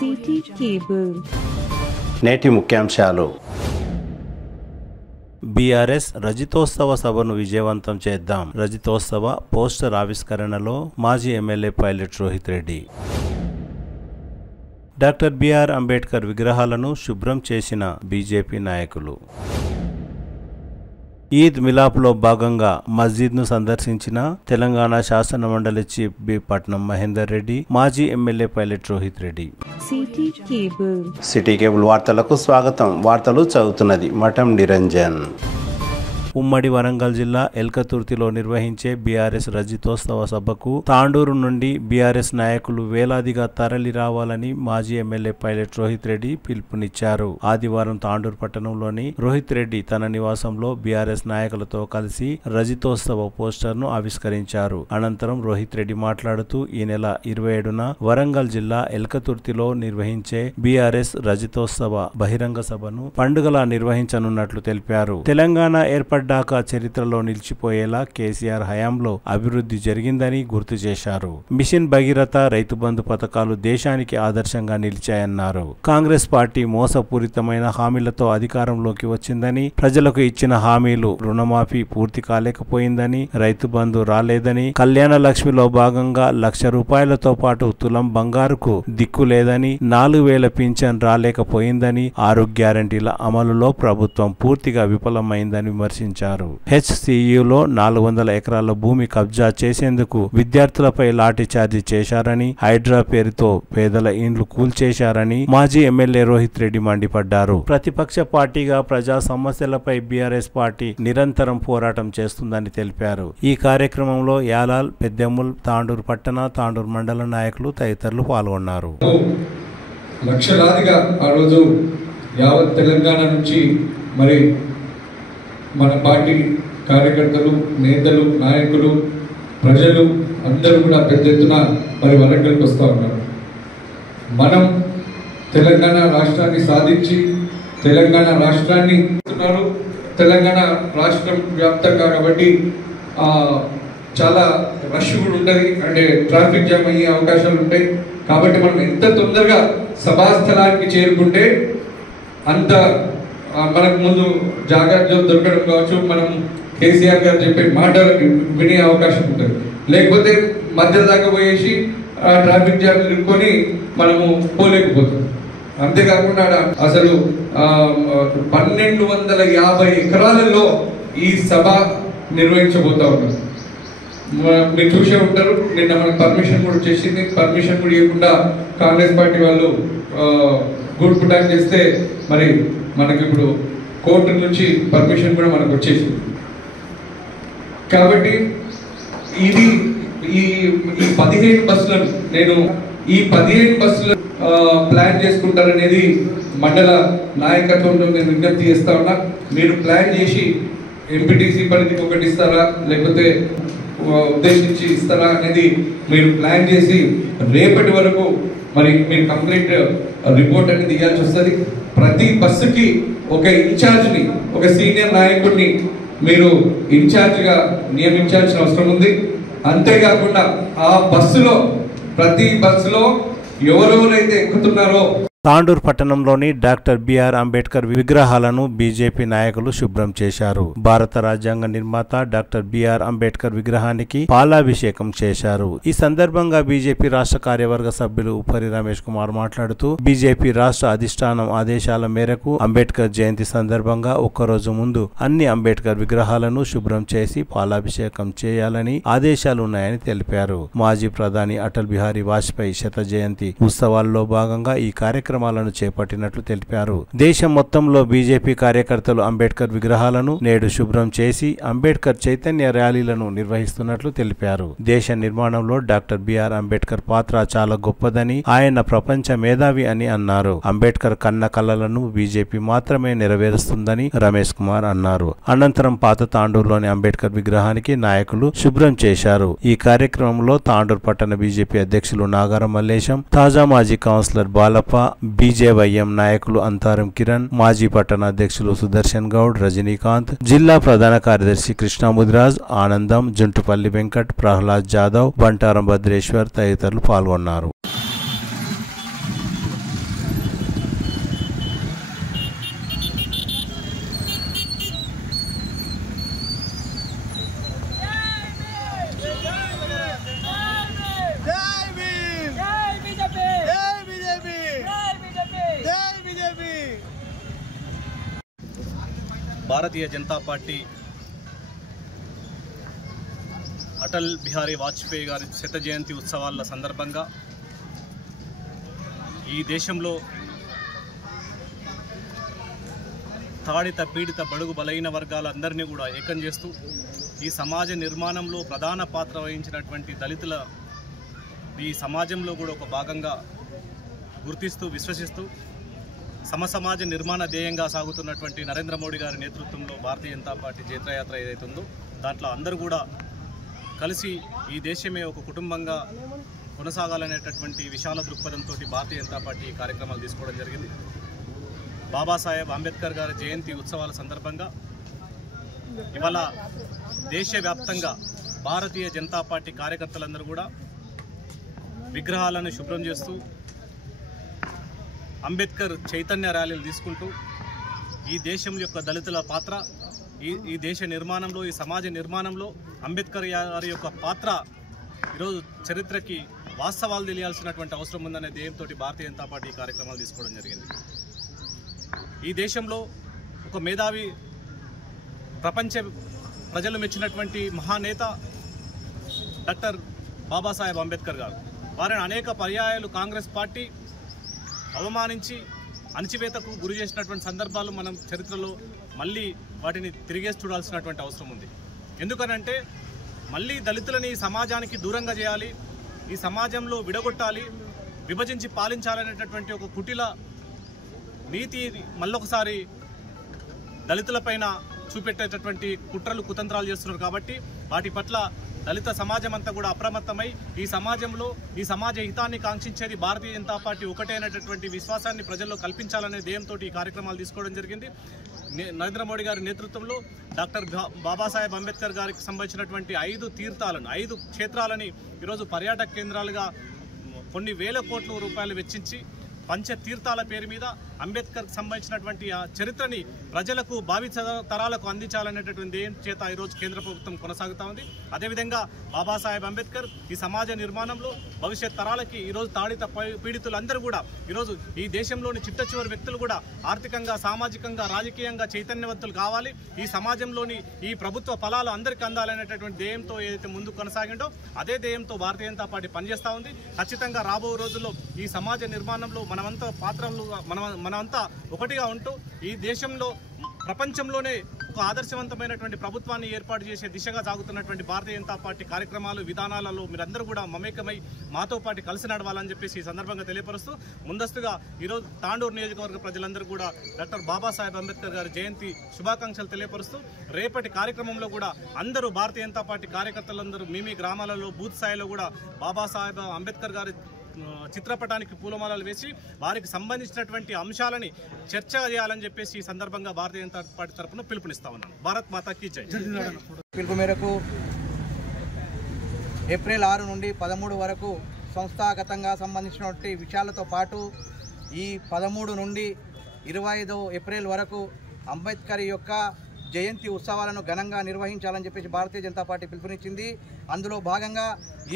City cable. నేటి ముఖ్యాంశాలు. BRS రజతోత్సవ సభను విజయవంతం చేద్దాం. రజతోత్సవ పోస్టర్ ఆవిష్కరణలో మాజీ MLA Pilot Rohith Reddy. Doctor BR Ambedkar విగ్రహాలను శుభ్రం చేసిన బీజేపీ నాయకులు. ఈద్ మిలాప్లో భాగంగా మస్జిద్ను సందర్శించిన తెలంగాణ శాసన మండలి చీఫ్ బి పట్నం మహేందర్ రెడ్డి, మాజీ MLA Pilot Rohith Reddy. City cable వార్తలకు స్వాగతం. వార్తలు చదువుతున్నది మఠం నిరంజన్. ఉమ్మడి వరంగల్ జిల్లా ఎల్కతుర్తిలో నిర్వహించే బీఆర్ఎస్ రజతోత్సవ సభకు తాండూరు నుండి బీఆర్ఎస్ నాయకులు వేలాదిగా తరలి రావాలని మాజీ ఎమ్మెల్యే పైలట్ రోహిత్ రెడ్డి పిలుపునిచ్చారు. ఆదివారం తాండూరు పట్టణంలోని రోహిత్ రెడ్డి తన నివాసంలో బీఆర్ఎస్ నాయకులతో కలిసి రజతోత్సవ పోస్టర్ను ఆవిష్కరించారు. అనంతరం రోహిత్ రెడ్డి మాట్లాడుతూ ఈ నెల 27న వరంగల్ జిల్లా ఎల్కతుర్తిలో నిర్వహించే బీఆర్ఎస్ రజతోత్సవ బహిరంగ సభను పండుగలా నిర్వహించనున్నట్లు తెలిపారు. తెలంగాణ ఏర్పడ్డాక చరిత్రలో నిలిచిపోయేలా కేసీఆర్ హయాంలో అభివృద్ధి జరిగిందని గుర్తు చేశారు. మిషన్ భగీరథ, రైతు బంధు పథకాలు దేశానికి ఆదర్శంగా నిలిచాయన్నారు. కాంగ్రెస్ పార్టీ మోసపూరితమైన హామీలతో అధికారంలోకి వచ్చిందని, ప్రజలకు ఇచ్చిన హామీలు రుణమాఫీ పూర్తి కాలేకపోయిందని, రైతు బంధు రాలేదని, కళ్యాణ లక్ష్మిలో భాగంగా 1,00,000 రూపాయలతో పాటు తులం బంగారుకు దిక్కు లేదని, 4,000 పింఛన్ రాలేకపోయిందని, 6 గ్యారంటీల అమలులో ప్రభుత్వం పూర్తిగా విఫలమైందని విమర్శించారు. హెచ్సియులో 400 ఎకరాల భూమి కబ్జా చేసేందుకు విద్యార్థులపై లాఠీ చార్జీ చేశారని, హైడ్రా పేరుతో పేదల ఇండ్లు కూల్చేశారని మాజీ ఎమ్మెల్యే రోహిత్ రెడ్డి మండిపడ్డారు. ప్రతిపక్ష పార్టీగా ప్రజా సమస్యలపై బీఆర్ఎస్ పార్టీ నిరంతరం పోరాటం చేస్తుందని తెలిపారు. ఈ కార్యక్రమంలో యాలాల్, పెద్దెమ్ముల్, తాండూరు పట్టణ, తాండూరు మండల నాయకులు తదితరులు పాల్గొన్నారు. లక్షలాదిగా ఆ రోజు యావత్ తెలంగాణ నుంచి మరి మన పార్టీ కార్యకర్తలు, నేతలు, నాయకులు, ప్రజలు అందరూ కూడా పెద్ద ఎత్తున మరి వరంగల్కి వస్తూ ఉన్నారు. మనం తెలంగాణ రాష్ట్రాన్ని సాధించి తెలంగాణ రాష్ట్రాన్ని తెలంగాణ రాష్ట్రం వ్యాప్తంగా కాబట్టి చాలా రష్ కూడా ఉంటుంది, అంటే ట్రాఫిక్ జామ్ అయ్యే అవకాశాలు ఉంటాయి. కాబట్టి మనం ఎంత తొందరగా సభాస్థలానికి చేరుకుంటే అంత మనకు ముందు జాగ్రత్త దొరకడం కావచ్చు, మనం కేసీఆర్ గారు చెప్పే మాటలు వినే అవకాశం ఉంటుంది. లేకపోతే మధ్య దాకా పోయేసి ట్రాఫిక్ జామ్ ఇరుక్కొని మనము పోలేకపోతాం. అంతేకాకుండా అసలు 1,250 ఎకరాలలో ఈ సభ నిర్వహించబోతా ఉన్నారు. మీరు చూసే ఉంటారు, నిన్న మనకు పర్మిషన్ కూడా చేసింది. పర్మిషన్ కూడా ఇవ్వకుండా కాంగ్రెస్ పార్టీ వాళ్ళు గుడ్ పుటాక్ చేస్తే మరి మనకి ఇప్పుడు కోర్టు నుంచి పర్మిషన్ కూడా మనకు వచ్చేసింది. కాబట్టి ఇది ఈ 15 బస్సులను నేను ఈ 15 బస్సులు ప్లాన్ చేసుకుంటారనేది మండల నాయకత్వంలో నేను విజ్ఞప్తి చేస్తా ఉన్నా. మీరు ప్లాన్ చేసి ఎంపీటీసీ పరిధికి ఒకటి ఇస్తారా, లేకపోతే ఉద్దేశించి ఇస్తారా అనేది మీరు ప్లాన్ చేసి రేపటి వరకు మరి మీరు కంప్లీట్ రిపోర్ట్ అనేది ఇవ్వాల్సి వస్తుంది. ప్రతి బస్సుకి ఒక ఇన్ఛార్జ్ని, ఒక సీనియర్ నాయకుడిని మీరు ఇన్ఛార్జ్గా నియమించాల్సిన అవసరం ఉంది. అంతేకాకుండా ఆ బస్సులో ప్రతి బస్సులో ఎవరెవరైతే ఎక్కుతున్నారో తాండూరు పట్టణంలోని డాక్టర్ బిఆర్ అంబేద్కర్ విగ్రహాలను బీజేపీ నాయకులు శుభ్రం చేశారు. భారత రాజ్యాంగ నిర్మాత డాక్టర్ బిఆర్ అంబేద్కర్ విగ్రహానికి పాలాభిషేకం చేశారు. ఈ సందర్భంగా బీజేపీ రాష్ట్ర కార్యవర్గ సభ్యులు ఉపరి రమేష్ కుమార్ మాట్లాడుతూ, బీజేపీ రాష్ట్ర అధిష్టానం ఆదేశాల మేరకు అంబేద్కర్ జయంతి సందర్భంగా ఒక్కరోజు ముందు అన్ని అంబేద్కర్ విగ్రహాలను శుభ్రం చేసి పాలాభిషేకం చేయాలని ఆదేశాలు ఉన్నాయని తెలిపారు. మాజీ ప్రధాని అటల్ బిహారీ వాజ్పేయి శత జయంతి ఉత్సవాల్లో భాగంగా ఈ కార్యక్రమాలను చేపట్టినట్లు తెలిపారు. దేశం మొత్తంలో బీజేపీ కార్యకర్తలు అంబేద్కర్ విగ్రహాలను నేడు శుభ్రం చేసి అంబేద్కర్ చైతన్య ర్యాలీలను నిర్వహిస్తున్నట్లు తెలిపారు. దేశ నిర్మాణంలో డాక్టర్ బిఆర్ అంబేద్కర్ పాత్ర చాలా గొప్పదని, ఆయన ప్రపంచ మేధావి అని అన్నారు. అంబేద్కర్ కన్న కలలను బీజేపీ మాత్రమే నెరవేరుస్తుందని రమేష్ కుమార్ అన్నారు. అనంతరం పాత తాండూరులోని అంబేద్కర్ విగ్రహానికి నాయకులు శుభ్రం చేశారు. ఈ కార్యక్రమంలో తాండూరు పట్టణ బీజేపీ అధ్యక్షులు నాగారం మల్లేశం, తాజా మాజీ కౌన్సిలర్ బాలప్ప, బీజేవైఎం నాయకులు అంతారం కిరణ్, మాజీ పట్టణ అధ్యక్షులు సుదర్శన్ గౌడ్, రజనీకాంత్, జిల్లా ప్రధాన కార్యదర్శి కృష్ణ ముదిరాజ్, ఆనందం, జుంటుపల్లి వెంకట్, ప్రహ్లాద్ జాదవ్, బంటారం భద్రేశ్వర్ తదితరులు పాల్గొన్నారు. భారతీయ జనతా పార్టీ అటల్ బిహారీ వాజ్పేయి గారి శత జయంతి ఉత్సవాల సందర్భంగా ఈ దేశంలో తాడిత పీడిత బడుగు బలహీన వర్గాలందరినీ కూడా ఏకం చేస్తూ ఈ సమాజ నిర్మాణంలో ప్రధాన పాత్ర వహించినటువంటి దళితుల ఈ సమాజంలో కూడా ఒక భాగంగా గుర్తిస్తూ విశ్వసిస్తూ సమసమాజ నిర్మాణ ధ్యేయంగా సాగుతున్నటువంటి నరేంద్ర మోడీ గారి నేతృత్వంలో భారతీయ జనతా పార్టీ జైత్రయాత్ర ఏదైతుందో దాంట్లో అందరూ కూడా కలిసి ఈ దేశమే ఒక కుటుంబంగా కొనసాగాలనేటటువంటి విశాల దృక్పథంతో భారతీయ జనతా పార్టీ కార్యక్రమాలు తీసుకోవడం జరిగింది. బాబాసాహెబ్ అంబేద్కర్ గారి జయంతి ఉత్సవాల సందర్భంగా ఇవాళ దేశవ్యాప్తంగా భారతీయ జనతా పార్టీ కార్యకర్తలందరూ కూడా విగ్రహాలను శుభ్రం చేస్తూ అంబేద్కర్ చైతన్య ర్యాలీలు తీసుకుంటూ ఈ దేశం యొక్క దళితుల పాత్ర ఈ దేశ నిర్మాణంలో ఈ సమాజ నిర్మాణంలో అంబేద్కర్ గారి యొక్క పాత్ర ఈరోజు చరిత్రకి వాస్తవాలు తెలియాల్సినటువంటి అవసరం ఉందనే ధ్యేయంతో భారతీయ జనతా పార్టీ కార్యక్రమాలు తీసుకోవడం జరిగింది. ఈ దేశంలో ఒక మేధావి ప్రపంచ ప్రజలు మెచ్చినటువంటి మహానేత డాక్టర్ బాబాసాహెబ్ అంబేద్కర్ గారు. వారిని అనేక పర్యాయాలు కాంగ్రెస్ పార్టీ అవమానించి అణచివేతకు గురి చేసినటువంటి సందర్భాలు మనం చరిత్రలో మళ్ళీ వాటిని తిరిగేసి చూడాల్సినటువంటి అవసరం ఉంది. ఎందుకనంటే మళ్ళీ దళితులని సమాజానికి దూరంగా చేయాలి, ఈ సమాజంలో విడగొట్టాలి, విభజించి పాలించాలనేటటువంటి ఒక కుటిల నీతి మళ్ళొకసారి దళితులపైన చూపెట్టేటటువంటి కుట్రలు కుతంత్రాలు చేస్తున్నారు. కాబట్టి వాటి పట్ల దళిత సమాజం అంతా కూడా అప్రమత్తమై ఈ సమాజంలో ఈ సమాజ హితాన్ని కాంక్షించేది భారతీయ జనతా పార్టీ ఒకటే అనేటటువంటి విశ్వాసాన్ని ప్రజల్లో కల్పించాలనే ధ్యేయంతో ఈ కార్యక్రమాలు తీసుకోవడం జరిగింది. నరేంద్ర మోడీ గారి నేతృత్వంలో డాక్టర్ బాబాసాహెబ్ అంబేద్కర్ గారికి సంబంధించినటువంటి 5 తీర్థాలను 5 క్షేత్రాలని ఈరోజు పర్యాటక కేంద్రాలుగా కొన్ని వేల కోట్ల రూపాయలు వెచ్చించి పంచతీర్థాల పేరు మీద అంబేద్కర్కి సంబంధించినటువంటి ఆ చరిత్రని ప్రజలకు భావి తరాలకు అందించాలనేటటువంటి ధ్యేయం చేత ఈరోజు కేంద్ర ప్రభుత్వం కొనసాగుతూ ఉంది. అదేవిధంగా బాబాసాహెబ్ అంబేద్కర్ ఈ సమాజ నిర్మాణంలో భవిష్యత్ తరాలకి ఈరోజు తాడిత పీడితులందరూ కూడా ఈరోజు ఈ దేశంలోని చిట్ట చివరి వ్యక్తులు కూడా ఆర్థికంగా సామాజికంగా రాజకీయంగా చైతన్యవంతులు కావాలి, ఈ సమాజంలోని ఈ ప్రభుత్వ ఫలాలు అందరికీ అందాలనేటటువంటి ధ్యేయంతో ఏదైతే ముందుకు కొనసాగిందో అదే ధ్యేయంతో భారతీయ జనతా పార్టీ పనిచేస్తూ ఉంది. ఖచ్చితంగా రాబో రోజుల్లో ఈ సమాజ నిర్మాణంలో మనమంతా పాత్రలు మనమంతా ఒకటిగా ఉంటూ ఈ దేశంలో ప్రపంచంలోనే ఒక ఆదర్శవంతమైనటువంటి ప్రభుత్వాన్ని ఏర్పాటు చేసే దిశగా సాగుతున్నటువంటి భారతీయ జనతా పార్టీ కార్యక్రమాలు విధానాలలో మీరందరూ కూడా మమేకమై మాతో పాటు కలిసి నడవాలని చెప్పేసి ఈ సందర్భంగా తెలియపరుస్తూ ముందస్తుగా ఈరోజు తాండూరు నియోజకవర్గ ప్రజలందరూ కూడా డాక్టర్ బాబాసాహెబ్ అంబేద్కర్ గారి జయంతి శుభాకాంక్షలు తెలియపరుస్తూ రేపటి కార్యక్రమంలో కూడా అందరూ భారతీయ జనతా పార్టీ కార్యకర్తలందరూ మీ గ్రామాలలో బూత్ స్థాయిలో కూడా బాబాసాహెబ్ అంబేద్కర్ గారి చిత్రపటానికి పూలమాలలు వేసి వారికి సంబంధించినటువంటి అంశాలని చర్చ చేయాలని చెప్పేసి ఈ సందర్భంగా భారతీయ జనతా పార్టీ తరఫున పిలుపునిస్తా ఉన్నాను. భారత్ మాతాకి జై. పిలుపు మేరకు ఏప్రిల్ 6 నుండి 13 వరకు సంస్థాగతంగా సంబంధించినటువంటి విషయాలతో పాటు ఈ 13 నుండి 25 ఏప్రిల్ వరకు అంబేద్కర్ యొక్క జయంతి ఉత్సవాలను ఘనంగా నిర్వహించాలని చెప్పేసి భారతీయ జనతా పార్టీ పిలుపునిచ్చింది. అందులో భాగంగా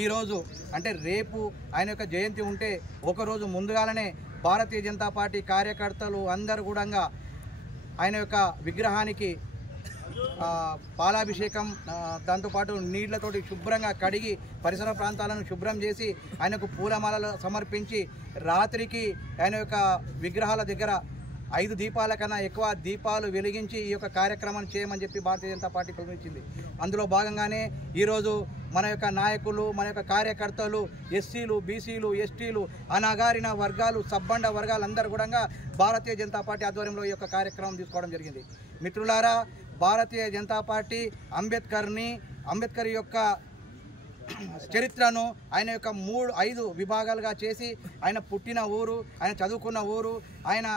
ఈరోజు అంటే రేపు ఆయన యొక్క జయంతి ఉంటే ఒకరోజు ముందుగానే భారతీయ జనతా పార్టీ కార్యకర్తలు అందరూ కూడా ఆయన యొక్క విగ్రహానికి పాలాభిషేకం దాంతోపాటు నీళ్లతోటి శుభ్రంగా కడిగి పరిసర ప్రాంతాలను శుభ్రం చేసి ఆయనకు పూలమాలలు సమర్పించి రాత్రికి ఆయన యొక్క విగ్రహాల దగ్గర 5 దీపాల కన్నా ఎక్కువ దీపాలు వెలిగించి ఈ యొక్క కార్యక్రమాన్ని చేయమని చెప్పి భారతీయ జనతా పార్టీ పిలుపునిచ్చింది. అందులో భాగంగానే ఈరోజు మన యొక్క నాయకులు మన యొక్క కార్యకర్తలు ఎస్సీలు బీసీలు ఎస్టీలు అణగారిన వర్గాలు సబ్బండ వర్గాలు అందరూ కూడా భారతీయ జనతా పార్టీ ఆధ్వర్యంలో ఈ యొక్క కార్యక్రమం తీసుకోవడం జరిగింది. మిత్రులారా, భారతీయ జనతా పార్టీ అంబేద్కర్ యొక్క చరిత్రను ఆయన యొక్క 5 విభాగాలుగా చేసి ఆయన పుట్టిన ఊరు, ఆయన చదువుకున్న ఊరు, ఆయన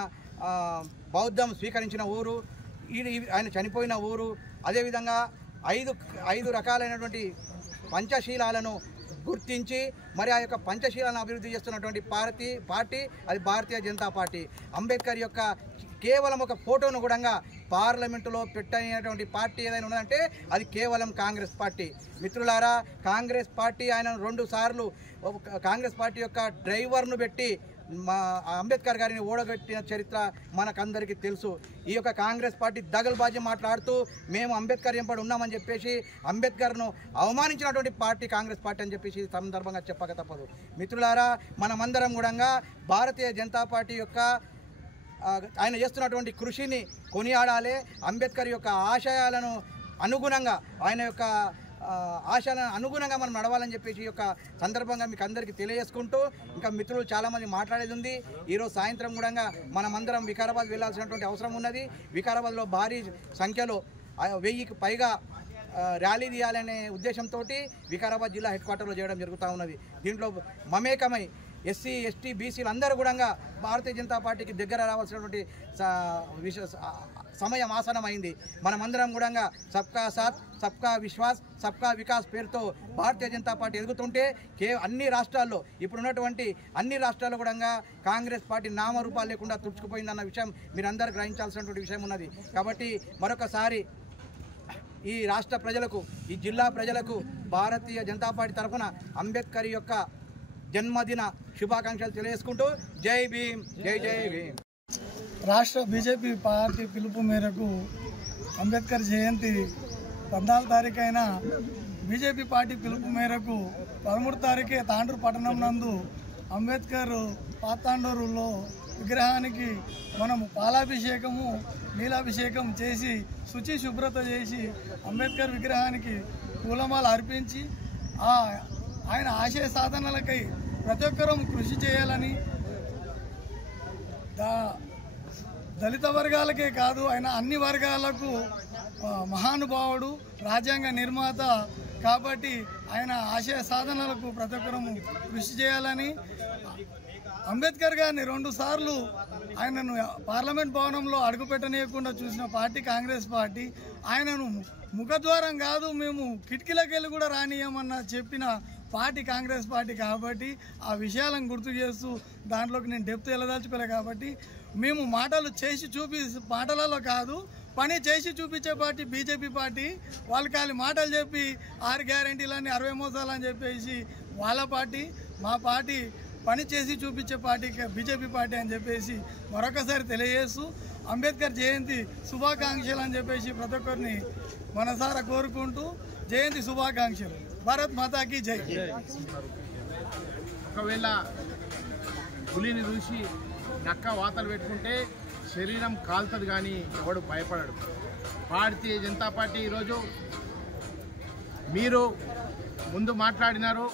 బౌద్ధం స్వీకరించిన ఊరు, ఆయన చనిపోయిన ఊరు, అదేవిధంగా 5 రకాలైనటువంటి పంచశీలాలను గుర్తించి మరి ఆ యొక్క పంచశీలాలను అభివృద్ధి చేస్తున్నటువంటి పార్టీ అది భారతీయ జనతా పార్టీ. అంబేద్కర్ యొక్క కేవలం ఒక ఫోటోను కూడా పార్లమెంటులో పెట్టినటువంటి పార్టీ ఏదైనా ఉన్నదంటే అది కేవలం కాంగ్రెస్ పార్టీ. మిత్రులారా, కాంగ్రెస్ పార్టీ ఆయన 2 సార్లు కాంగ్రెస్ పార్టీ యొక్క డ్రైవర్ను పెట్టి మా అంబేద్కర్ గారిని ఓడగట్టిన చరిత్ర మనకందరికీ తెలుసు. ఈ యొక్క కాంగ్రెస్ పార్టీ దగల్బాజీ మాట్లాడుతూ మేము అంబేద్కర్ ఎంపడి ఉన్నామని చెప్పేసి అంబేద్కర్ను అవమానించినటువంటి పార్టీ కాంగ్రెస్ పార్టీ అని చెప్పేసి సందర్భంగా చెప్పక తప్పదు. మిత్రులారా, మనమందరం కూడా భారతీయ జనతా పార్టీ యొక్క ఆయన చేస్తున్నటువంటి కృషిని కొనియాడాలి. అంబేద్కర్ యొక్క ఆశయాలను అనుగుణంగా ఆయన యొక్క ఆశయాలను అనుగుణంగా మనం నడవాలని చెప్పేసి ఈ యొక్క సందర్భంగా మీకు అందరికీ తెలియజేసుకుంటూ, ఇంకా మిత్రులు చాలామంది మాట్లాడేది ఉంది. ఈరోజు సాయంత్రం కూడా మనమందరం వికారాబాద్ వెళ్లాల్సినటువంటి అవసరం ఉన్నది. వికారాబాద్లో భారీ సంఖ్యలో 1000కి పైగా ర్యాలీ తీయాలనే ఉద్దేశంతో వికారాబాద్ జిల్లా హెడ్ క్వార్టర్లో చేయడం జరుగుతూ ఉన్నది. దీంట్లో మమేకమై ఎస్సీ ఎస్టీ బీసీలు అందరూ కూడా భారతీయ జనతా పార్టీకి దగ్గర రావాల్సినటువంటి సమయం ఆసనమైంది. మనమందరం కూడా సబ్కా సాత్ సబ్కా విశ్వాస్ సబ్కా వికాస్ పేరుతో భారతీయ జనతా పార్టీ ఎదుగుతుంటే అన్ని రాష్ట్రాల్లో ఇప్పుడున్నటువంటి అన్ని రాష్ట్రాల్లో కూడా కాంగ్రెస్ పార్టీ నామరూపాలు లేకుండా తుడుచుకుపోయిందన్న విషయం మీరందరూ గ్రహించాల్సినటువంటి విషయం ఉన్నది. కాబట్టి మరొకసారి ఈ రాష్ట్ర ప్రజలకు, ఈ జిల్లా ప్రజలకు భారతీయ జనతా పార్టీ తరఫున అంబేద్కర్ యొక్క జన్మదిన శుభాకాంక్షలు తెలియజేసుకుంటూ జై భీమ్, జై జై భీమ్. రాష్ట్ర బీజేపీ పార్టీ పిలుపు మేరకు అంబేద్కర్ జయంతి 14 తారీఖైన బీజేపీ పార్టీ పిలుపు మేరకు 13 తారీఖే తాండూరు పట్టణం నందు అంబేద్కర్ పాతాండూరులో విగ్రహానికి మనము పాలాభిషేకము నీలాభిషేకం చేసి శుచి శుభ్రత చేసి అంబేద్కర్ విగ్రహానికి పూలమాల అర్పించి ఆయన ఆశయ సాధనలకై ప్రతి ఒక్కరూ కృషి చేయాలని, దళిత వర్గాలకే కాదు ఆయన అన్ని వర్గాలకు మహానుభావుడు, రాజ్యాంగ నిర్మాత కాబట్టి ఆయన ఆశయ సాధనలకు ప్రతి ఒక్కరూ కృషి చేయాలని, అంబేద్కర్ గారిని 2 సార్లు ఆయనను పార్లమెంట్ భవనంలో అడుగుపెట్టనీయకుండా చూసిన పార్టీ కాంగ్రెస్ పార్టీ, ఆయనను ముఖద్వారం కాదు మేము కిటికీలకెళ్ళి కూడా రానియమన్న చెప్పిన పార్టీ కాంగ్రెస్ పార్టీ కాబట్టి ఆ విషయాలను గుర్తు చేస్తూ దాంట్లోకి నేను డెప్త్ వెళ్ళదలుచుకోలే కాబట్టి మేము మాటలలో కాదు పని చేసి చూపించే పార్టీ బీజేపీ పార్టీ. వాళ్ళు ఖాళీ మాటలు చెప్పి 6 గ్యారెంటీలని 60 మోసాలని చెప్పేసి వాళ్ళ పార్టీ, మా పార్టీ పని చేసి చూపించే పార్టీ బీజేపీ పార్టీ అని చెప్పేసి మరొకసారి తెలియజేస్తూ అంబేద్కర్ జయంతి శుభాకాంక్షలు అని చెప్పేసి ప్రతి ఒక్కరిని మనసారా కోరుకుంటూ జయంతి శుభాకాంక్షలు. భారత్ మాతాకి జై. ఒకవేళ పులిని చూసి నక్క వాతలు పెట్టుకుంటే శరీరం కాలుతుంది కానీ ఎవడు భయపడడు. భారతీయ జనతా పార్టీ ఈరోజు మీరు ముందు మాట్లాడినారు,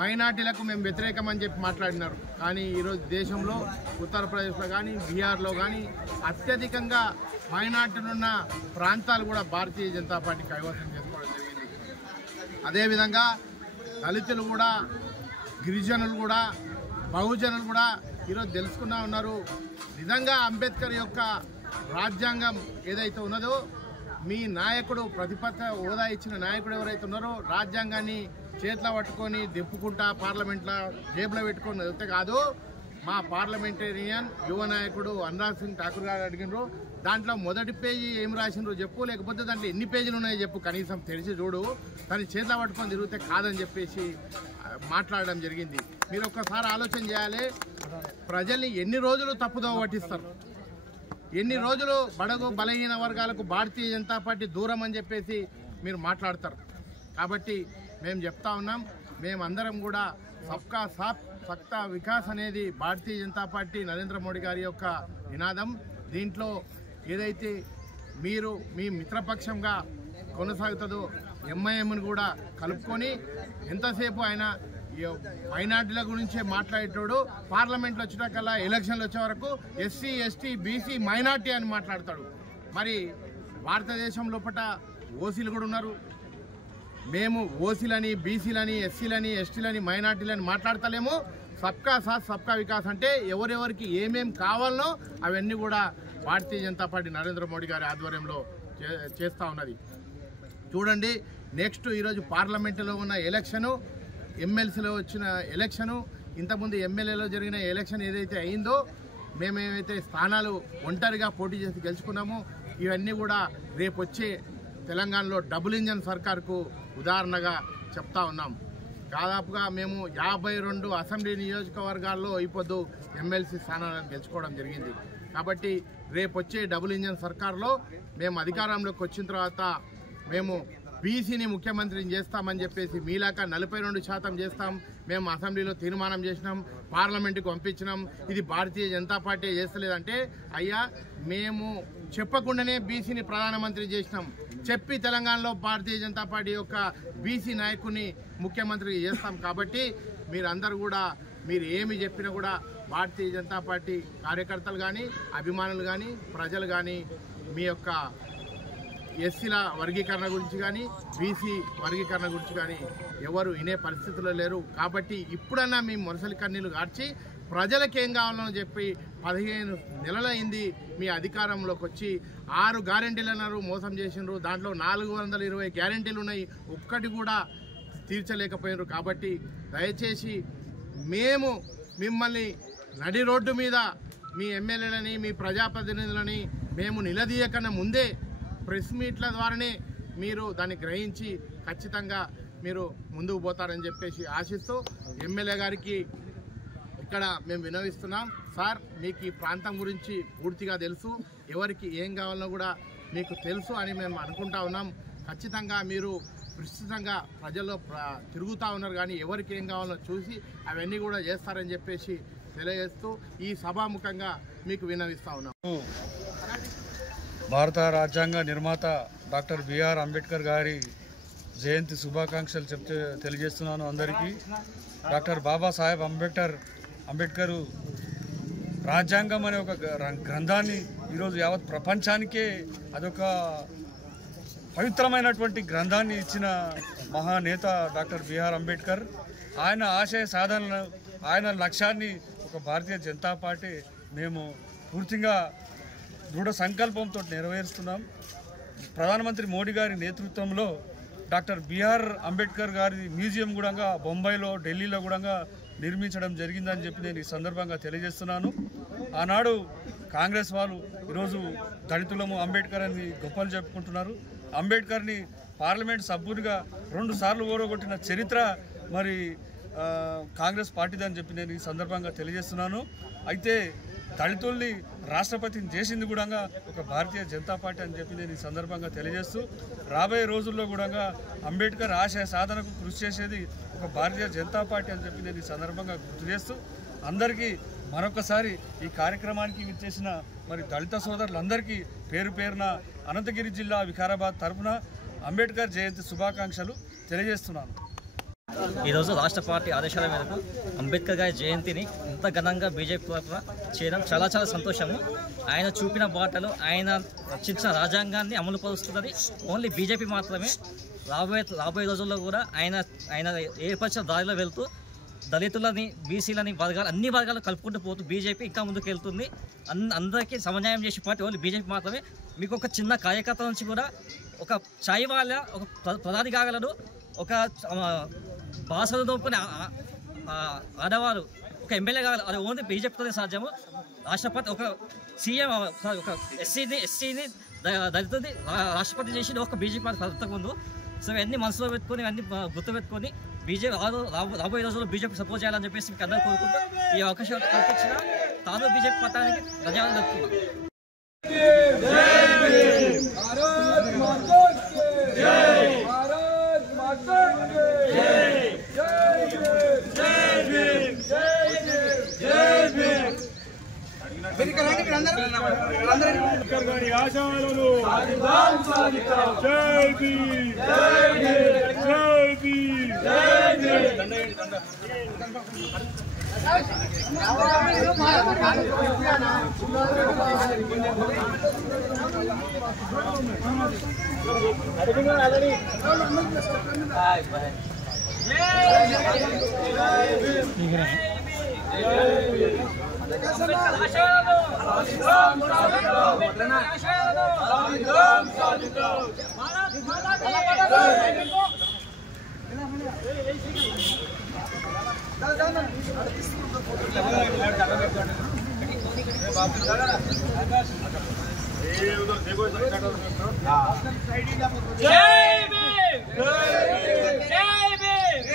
మైనార్టీలకు మేము వ్యతిరేకం అని చెప్పి మాట్లాడినారు. కానీ ఈరోజు దేశంలో ఉత్తరప్రదేశ్లో కానీ బీహార్లో కానీ అత్యధికంగా మైనార్టీలున్న ప్రాంతాలు కూడా భారతీయ జనతా పార్టీ కైవసం చేసుకోవడం జరిగింది. అదేవిధంగా దళితులు కూడా, గిరిజనులు కూడా, బహుజనులు కూడా ఈరోజు తెలుసుకున్నా ఉన్నారు. నిజంగా అంబేద్కర్ యొక్క రాజ్యాంగం ఏదైతే ఉన్నదో, మీ నాయకుడు ప్రతిపక్ష హోదా ఇచ్చిన నాయకుడు ఎవరైతే ఉన్నారో రాజ్యాంగాన్ని చేతిలో పట్టుకొని దిప్పుకుంటా పార్లమెంట్లో జేబులో పెట్టుకొని వెళ్తే కాదు. మా పార్లమెంటేరియన్ యువ నాయకుడు అనురాగ్ సింగ్ ఠాకూర్ గారు అడిగినారు, దాంట్లో మొదటి పేజీ ఏం రాసినారో చెప్పు, లేకపోతే దాంట్లో ఎన్ని పేజీలు ఉన్నాయో చెప్పు, కనీసం తెరిచి చూడు, దాన్ని చేతిలో పట్టుకొని తిరిగితే కాదని చెప్పేసి మాట్లాడడం జరిగింది. మీరు ఒక్కసారి ఆలోచన చేయాలి, ప్రజల్ని ఎన్ని రోజులు తప్పుదోవ పట్టిస్తారు, ఎన్ని రోజులు బడుగు బలహీన వర్గాలకు భారతీయ జనతా పార్టీ దూరం అని చెప్పేసి మీరు మాట్లాడతారు. కాబట్టి మేము చెప్తా ఉన్నాం, మేమందరం కూడా సబ్కా సాత్ సబ్కా వికాస్ అనేది భారతీయ జనతా పార్టీ నరేంద్ర మోడీ గారి యొక్క నినాదం. దీంట్లో ఏదైతే మీరు మీ మిత్రపక్షంగా కొనసాగుతుందో ఎంఐఎంను కూడా కలుపుకొని ఎంతసేపు ఆయన మైనార్టీల గురించే మాట్లాడేటోడు, పార్లమెంట్లో వచ్చేటకల్లా ఎలక్షన్లు వచ్చే వరకు ఎస్సీ ఎస్టీ బీసీ మైనార్టీ అని మాట్లాడతాడు. మరి భారతదేశం లోపల ఓసీలు కూడా ఉన్నారు. మేము ఓసీలని, బీసీలని, ఎస్సీలని, ఎస్టీలని, మైనార్టీలని మాట్లాడతలేము. సబ్కా సాత్ సబ్కా వికాస్ అంటే ఎవరెవరికి ఏమేం కావాలనో అవన్నీ కూడా భారతీయ జనతా పార్టీ నరేంద్ర మోడీ గారి ఆధ్వర్యంలో చేస్తూ ఉన్నది. చూడండి, నెక్స్ట్ ఈరోజు పార్లమెంటులో ఉన్న ఎలక్షను, ఎమ్మెల్సీలో వచ్చిన ఎలక్షను, ఇంతకుముందు ఎమ్మెల్యేలో జరిగిన ఎలక్షన్ ఏదైతే అయిందో, మేమేమైతే స్థానాలు ఒంటరిగా పోటీ చేసి గెలుచుకున్నామో ఇవన్నీ కూడా రేపు వచ్చే తెలంగాణలో డబుల్ ఇంజన్ సర్కార్కు ఉదాహరణగా చెప్తా ఉన్నాం. దాదాపుగా మేము 52 అసెంబ్లీ నియోజకవర్గాల్లో ఇప్పుడు ఎమ్మెల్సీ స్థానాలను గెలుచుకోవడం జరిగింది. కాబట్టి రేపు వచ్చే డబుల్ ఇంజన్ సర్కార్లో మేము అధికారంలోకి వచ్చిన తర్వాత మేము బీసీని ముఖ్యమంత్రిని చేస్తామని చెప్పేసి మీలాక 42% చేస్తాం. మేము అసెంబ్లీలో తీర్మానం చేసినాం, పార్లమెంటుకు పంపించినాం. ఇది భారతీయ జనతా పార్టీ చేస్తలేదంటే అయ్యా మేము చెప్పకుండానే బీసీని ప్రధానమంత్రి చేసినాం, చెప్పి తెలంగాణలో భారతీయ జనతా పార్టీ యొక్క బీసీ నాయకుని ముఖ్యమంత్రి చేస్తాం. కాబట్టి మీరందరూ కూడా మీరు ఏమి చెప్పినా కూడా భారతీయ జనతా పార్టీ కార్యకర్తలు కానీ అభిమానులు కానీ ప్రజలు కానీ మీ యొక్క ఎస్సీల వర్గీకరణ గురించి కానీ బీసీ వర్గీకరణ గురించి కానీ ఎవరు వినే పరిస్థితుల్లో లేరు. కాబట్టి ఇప్పుడన్నా మీ మొరసలి కన్నీళ్లు గార్చి ప్రజలకు ఏం కావాలో చెప్పి 15 నెలలైంది మీ అధికారంలోకి వచ్చి 6 గ్యారెంటీలు అన్నారు, మోసం చేసినారు. దాంట్లో 420 గ్యారెంటీలు ఉన్నాయి, ఒక్కటి కూడా తీర్చలేకపోయినారు. కాబట్టి దయచేసి మేము మిమ్మల్ని నడి రోడ్డు మీద మీ ఎమ్మెల్యేలని మీ ప్రజాప్రతినిధులని మేము నిలదీయకన్నా ముందే ప్రెస్ మీట్ల ద్వారానే మీరు దాన్ని గ్రహించి ఖచ్చితంగా మీరు ముందుకు పోతారని చెప్పేసి ఆశిస్తూ ఎమ్మెల్యే గారికి ఇక్కడ మేము వినవిస్తున్నాం. సార్, మీకు ఈ ప్రాంతం గురించి పూర్తిగా తెలుసు, ఎవరికి ఏం కావాలో కూడా మీకు తెలుసు అని మేము అనుకుంటా ఉన్నాం. ఖచ్చితంగా మీరు విస్తృతంగా ప్రజల్లో తిరుగుతూ ఉన్నారు, కానీ ఎవరికి ఏం కావాలో చూసి అవన్నీ కూడా చేస్తారని చెప్పేసి తెలియజేస్తూ ఈ సభాముఖంగా మీకు విన్నవిస్తా ఉన్నాం. భారత రాజ్యాంగ నిర్మాత డాక్టర్ బిఆర్ అంబేద్కర్ గారి జయంతి శుభాకాంక్షలు తెలియజేస్తున్నాను అందరికీ. డాక్టర్ బాబాసాహెబ్ అంబేద్కర్ రాజ్యాంగం అనే ఒక గ్రంథాన్ని ఈరోజు యావత్ ప్రపంచానికే అదొక పవిత్రమైనటువంటి గ్రంథాన్ని ఇచ్చిన మహానేత డాక్టర్ బిఆర్ అంబేద్కర్. ఆయన ఆశయ సాధనలు, ఆయన లక్ష్యాన్ని ఒక భారతీయ జనతా పార్టీ మేము పూర్తిగా దృఢ సంకల్పంతో నెరవేరుస్తున్నాం. ప్రధానమంత్రి మోడీ గారి నేతృత్వంలో డాక్టర్ బిఆర్ అంబేద్కర్ గారి మ్యూజియం కూడా బొంబాయిలో, ఢిల్లీలో కూడా నిర్మించడం జరిగిందని చెప్పి నేను ఈ సందర్భంగా తెలియజేస్తున్నాను. ఆనాడు కాంగ్రెస్ వాళ్ళు ఈరోజు దళితులము అంబేద్కర్ అని గొప్పలు చెప్పుకుంటున్నారు. అంబేద్కర్ని పార్లమెంట్ సభ్యుడిగా 2 సార్లు ఓడగొట్టిన చరిత్ర మరి కాంగ్రెస్ పార్టీదని చెప్పి నేను ఈ సందర్భంగా తెలియజేస్తున్నాను. అయితే దళితుల్ని రాష్ట్రపతిని చేసింది కూడా ఒక భారతీయ జనతా పార్టీ అని చెప్పి నేను ఈ సందర్భంగా తెలియజేస్తూ రాబోయే రోజుల్లో కూడా అంబేద్కర్ ఆశయ సాధనకు కృషి చేసేది ఒక భారతీయ జనతా పార్టీ అని చెప్పి నేను ఈ సందర్భంగా గుర్తు చేస్తూ అందరికీ మరొకసారి ఈ కార్యక్రమానికి విచ్చేసిన మరి దళిత సోదరులందరికీ పేరు పేరున అనంతగిరి జిల్లా వికారాబాద్ తరఫున అంబేద్కర్ జయంతి శుభాకాంక్షలు తెలియజేస్తున్నాను. ఈరోజు రాష్ట్ర పార్టీ ఆదేశాల మేరకు అంబేద్కర్ గారి జయంతిని ఇంత ఘనంగా బీజేపీ తరఫున చేయడం చాలా చాలా సంతోషము. ఆయన చూపిన బాటలు, ఆయన రచించిన రాజ్యాంగాన్ని అమలు పరుస్తున్నది ఓన్లీ బీజేపీ మాత్రమే. రాబోయే రోజుల్లో కూడా ఆయన ఏర్పరిచిన దారిలో వెళ్తూ దళితులని, బీసీలని, అన్ని వర్గాలు కలుపుకుంటూ పోతూ బీజేపీ ఇంకా ముందుకు వెళ్తుంది. అందరికీ సమన్యాయం చేసే పార్టీ ఓన్లీ బీజేపీ మాత్రమే. మీకు ఒక చిన్న కార్యకర్త నుంచి కూడా ఒక చాయ్ వాళ్ళ ఒక ప్రధాని కాగలడు, ఒక భాషలు దొప్పుకుని ఆడవారు ఒక ఎమ్మెల్యే కావాలి, అది ఓన్లీ బీజేపీతోనే సాధ్యము. రాష్ట్రపతి ఒక సీఎం, ఒక ఎస్సీని దళితుని రాష్ట్రపతి చేసి ఒక బీజేపీ ప్రభుత్వం ముందు. సో ఇవన్నీ మనసులో పెట్టుకొని, ఇవన్నీ గుర్తుపెట్టుకొని బీజేపీ రాబోయే రోజుల్లో బీజేపీ సపోర్ట్ చేయాలని చెప్పేసి మీకు అందరూ కోరుకుంటూ ఈ అవకాశం కల్పించిన తాను బీజేపీ పట్టానికి ధన్యవాదాలు చెప్తున్నాను. जय भीम, जय भीम,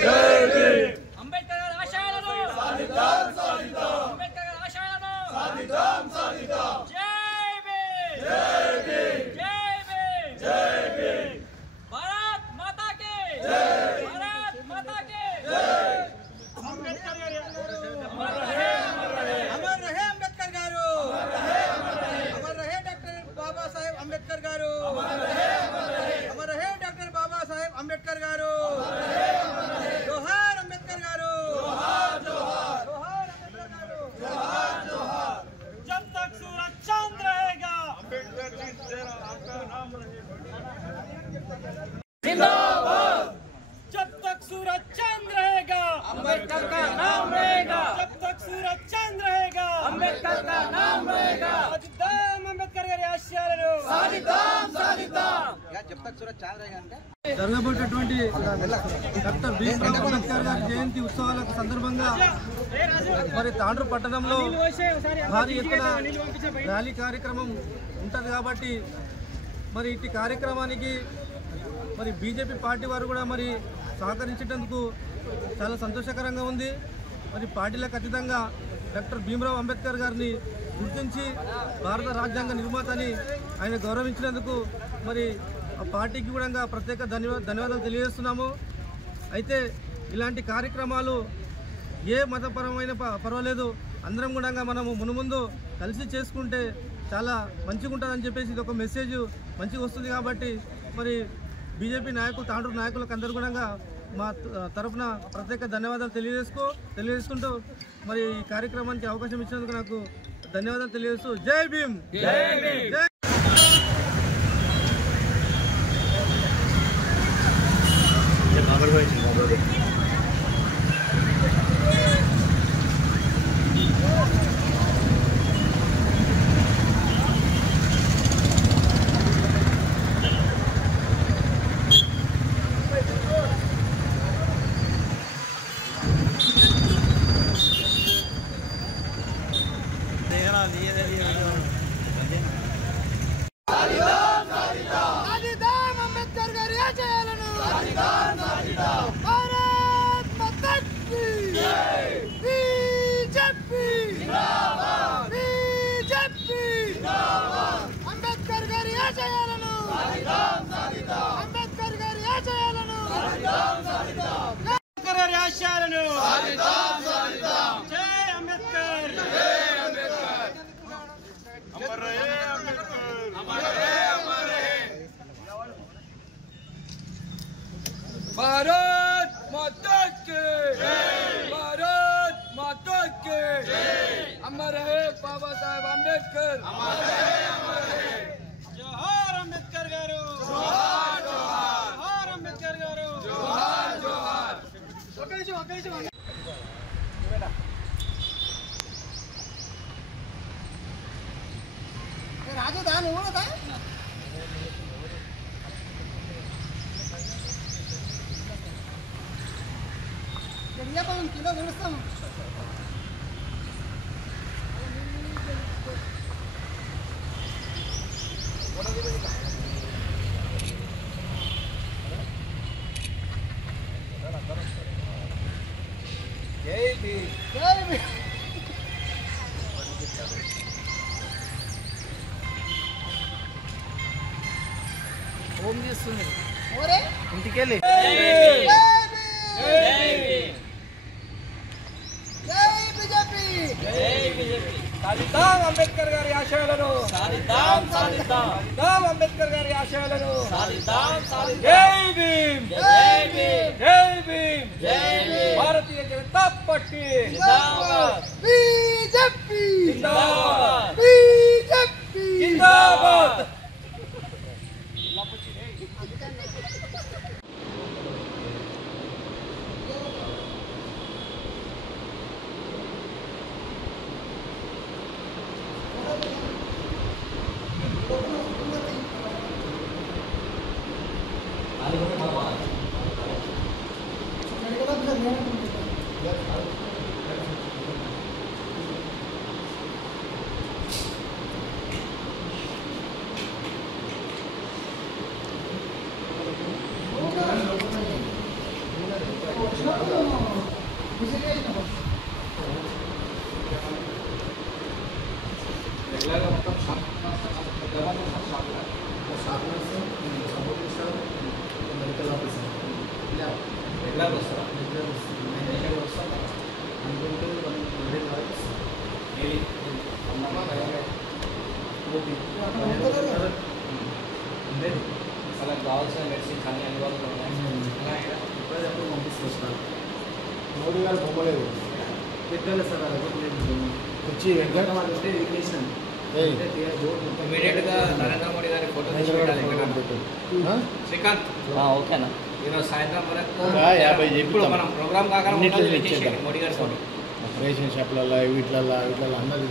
అంబేద్కర్ గారి ఆశయాలను సాధిద్దాం సాధిద్దాం అంబేద్కర్ గారి ఆశయాలను సాధిద్దాం సాధిద్దాం జై భీమ్ జై భీమ్ జై భీమ్ జై భీమ్ భారత్ మాతా కి జై భారత్ మాతా కి జై అంబేద్కర్ గారు అమర్ రహే అంబేద్కర్ గారు అమర్ రహే డాక్టర్ బాబా సాహెబ్ అంబేద్కర్ గారు అమర్ రహే డాక్టర్ బాబా సాహెబ్ అంబేద్కర్ గారు जोहार अंबेडकर गारू जोहार जोहार जोहार अंबेडकर गारू जोहार जोहार जब तक सूरज चांद रहेगा अंबेडकर जी तेरा आपका नाम रहेगा जिंदाबाद जब तक सूरज चांद रहेगा अंबेडकर का नाम रहेगा जब तक सूरज चांद रहेगा अंबेडकर का नाम रहेगा साधिद्दाम अंबेडकर गारी आशयाలను साधिद्दाम साधिद्दाम या जब तक सूरज चांद रहेगा అంటే జరగబోయేటువంటి డాక్టర్ భీమ్రావ్ అంబేద్కర్ గారి జయంతి ఉత్సవాల సందర్భంగా మరి తాండ్రు పట్టణంలో భారీ ఎత్తున ర్యాలీ కార్యక్రమం ఉంటుంది కాబట్టి మరి ఇటు కార్యక్రమానికి మరి బీజేపీ పార్టీ వారు కూడా మరి సహకరించేందుకు చాలా సంతోషకరంగా ఉంది. మరి పార్టీలకు అతీతంగా డాక్టర్ భీమ్రావ్ అంబేద్కర్ గారిని గుర్తించి భారత రాజ్యాంగ నిర్మాతని ఆయన గౌరవించినందుకు మరి ఆ పార్టీకి కూడా ప్రత్యేక ధన్యవాదాలు తెలియజేస్తున్నాము. అయితే ఇలాంటి కార్యక్రమాలు ఏ మతపరమైన పర్వాలేదు, అందరం కూడా మనము మునుముందు కలిసి చేసుకుంటే చాలా మంచిగా ఉంటుందని చెప్పేసి ఇది ఒక మెసేజ్ మంచిగా వస్తుంది. కాబట్టి మరి బీజేపీ నాయకులు తాండ్రు నాయకులకు అందరూ కూడా మా తరఫున ప్రత్యేక ధన్యవాదాలు తెలియజేస్తుంటూ మరి ఈ కార్యక్రమానికి అవకాశం ఇచ్చినందుకు నాకు ధన్యవాదాలు తెలియజేస్తూ జై భీమ్ జై భీమ్ జై भारत माता की भारत माता की अमर रहे बाबा साहेब अंबेडकर जोहार अंबेडकर गारू जोहार जोहार जोहार अंबेडकर गारू जोहार जोहार राजू दान हुआ था dia pa un kilo gusto mo jai bhi ఓం చేస్తుంది ఓరే ఇంటికెళ్ళి సాధిద్దాం అంబేద్కర్ గారి ఆశయాలను సాధిద్దాం సాధిద్దాం అంబేద్కర్ గారి ఆశయాలను సాధిద్దాం సాధిద్దాం జై భీమ్ జై భీమ్ జై భీమ్ జై భీమ్ భారతీయ జనతా పార్టీ జిందాబాద్ బీజేపీ జిందాబాద్ బీజేపీ జిందాబాద్ వాళ్ళకి కావాల్సిన మెడిసిన్స్ అన్ని అందుబాటులో ఉన్నాయి. పంపిస్తున్నాను. మోడీ గారు బొమ్మలేదు పెట్టాలి సార్. వచ్చి వెంకటే ఇరిగేషన్ ఇమీడియట్గా నరేంద్ర మోడీ గారి ఫోటో తీసి పెట్టాలి. శ్రీకాంత్ ఓకేనా? ఈరోజు సాయంత్రం వరకు ఇప్పుడు మనం ప్రోగ్రామ్ కాకుండా మోడీ గారి ఫోటో రేషన్ షాప్లలో వీటిలలో అన్నది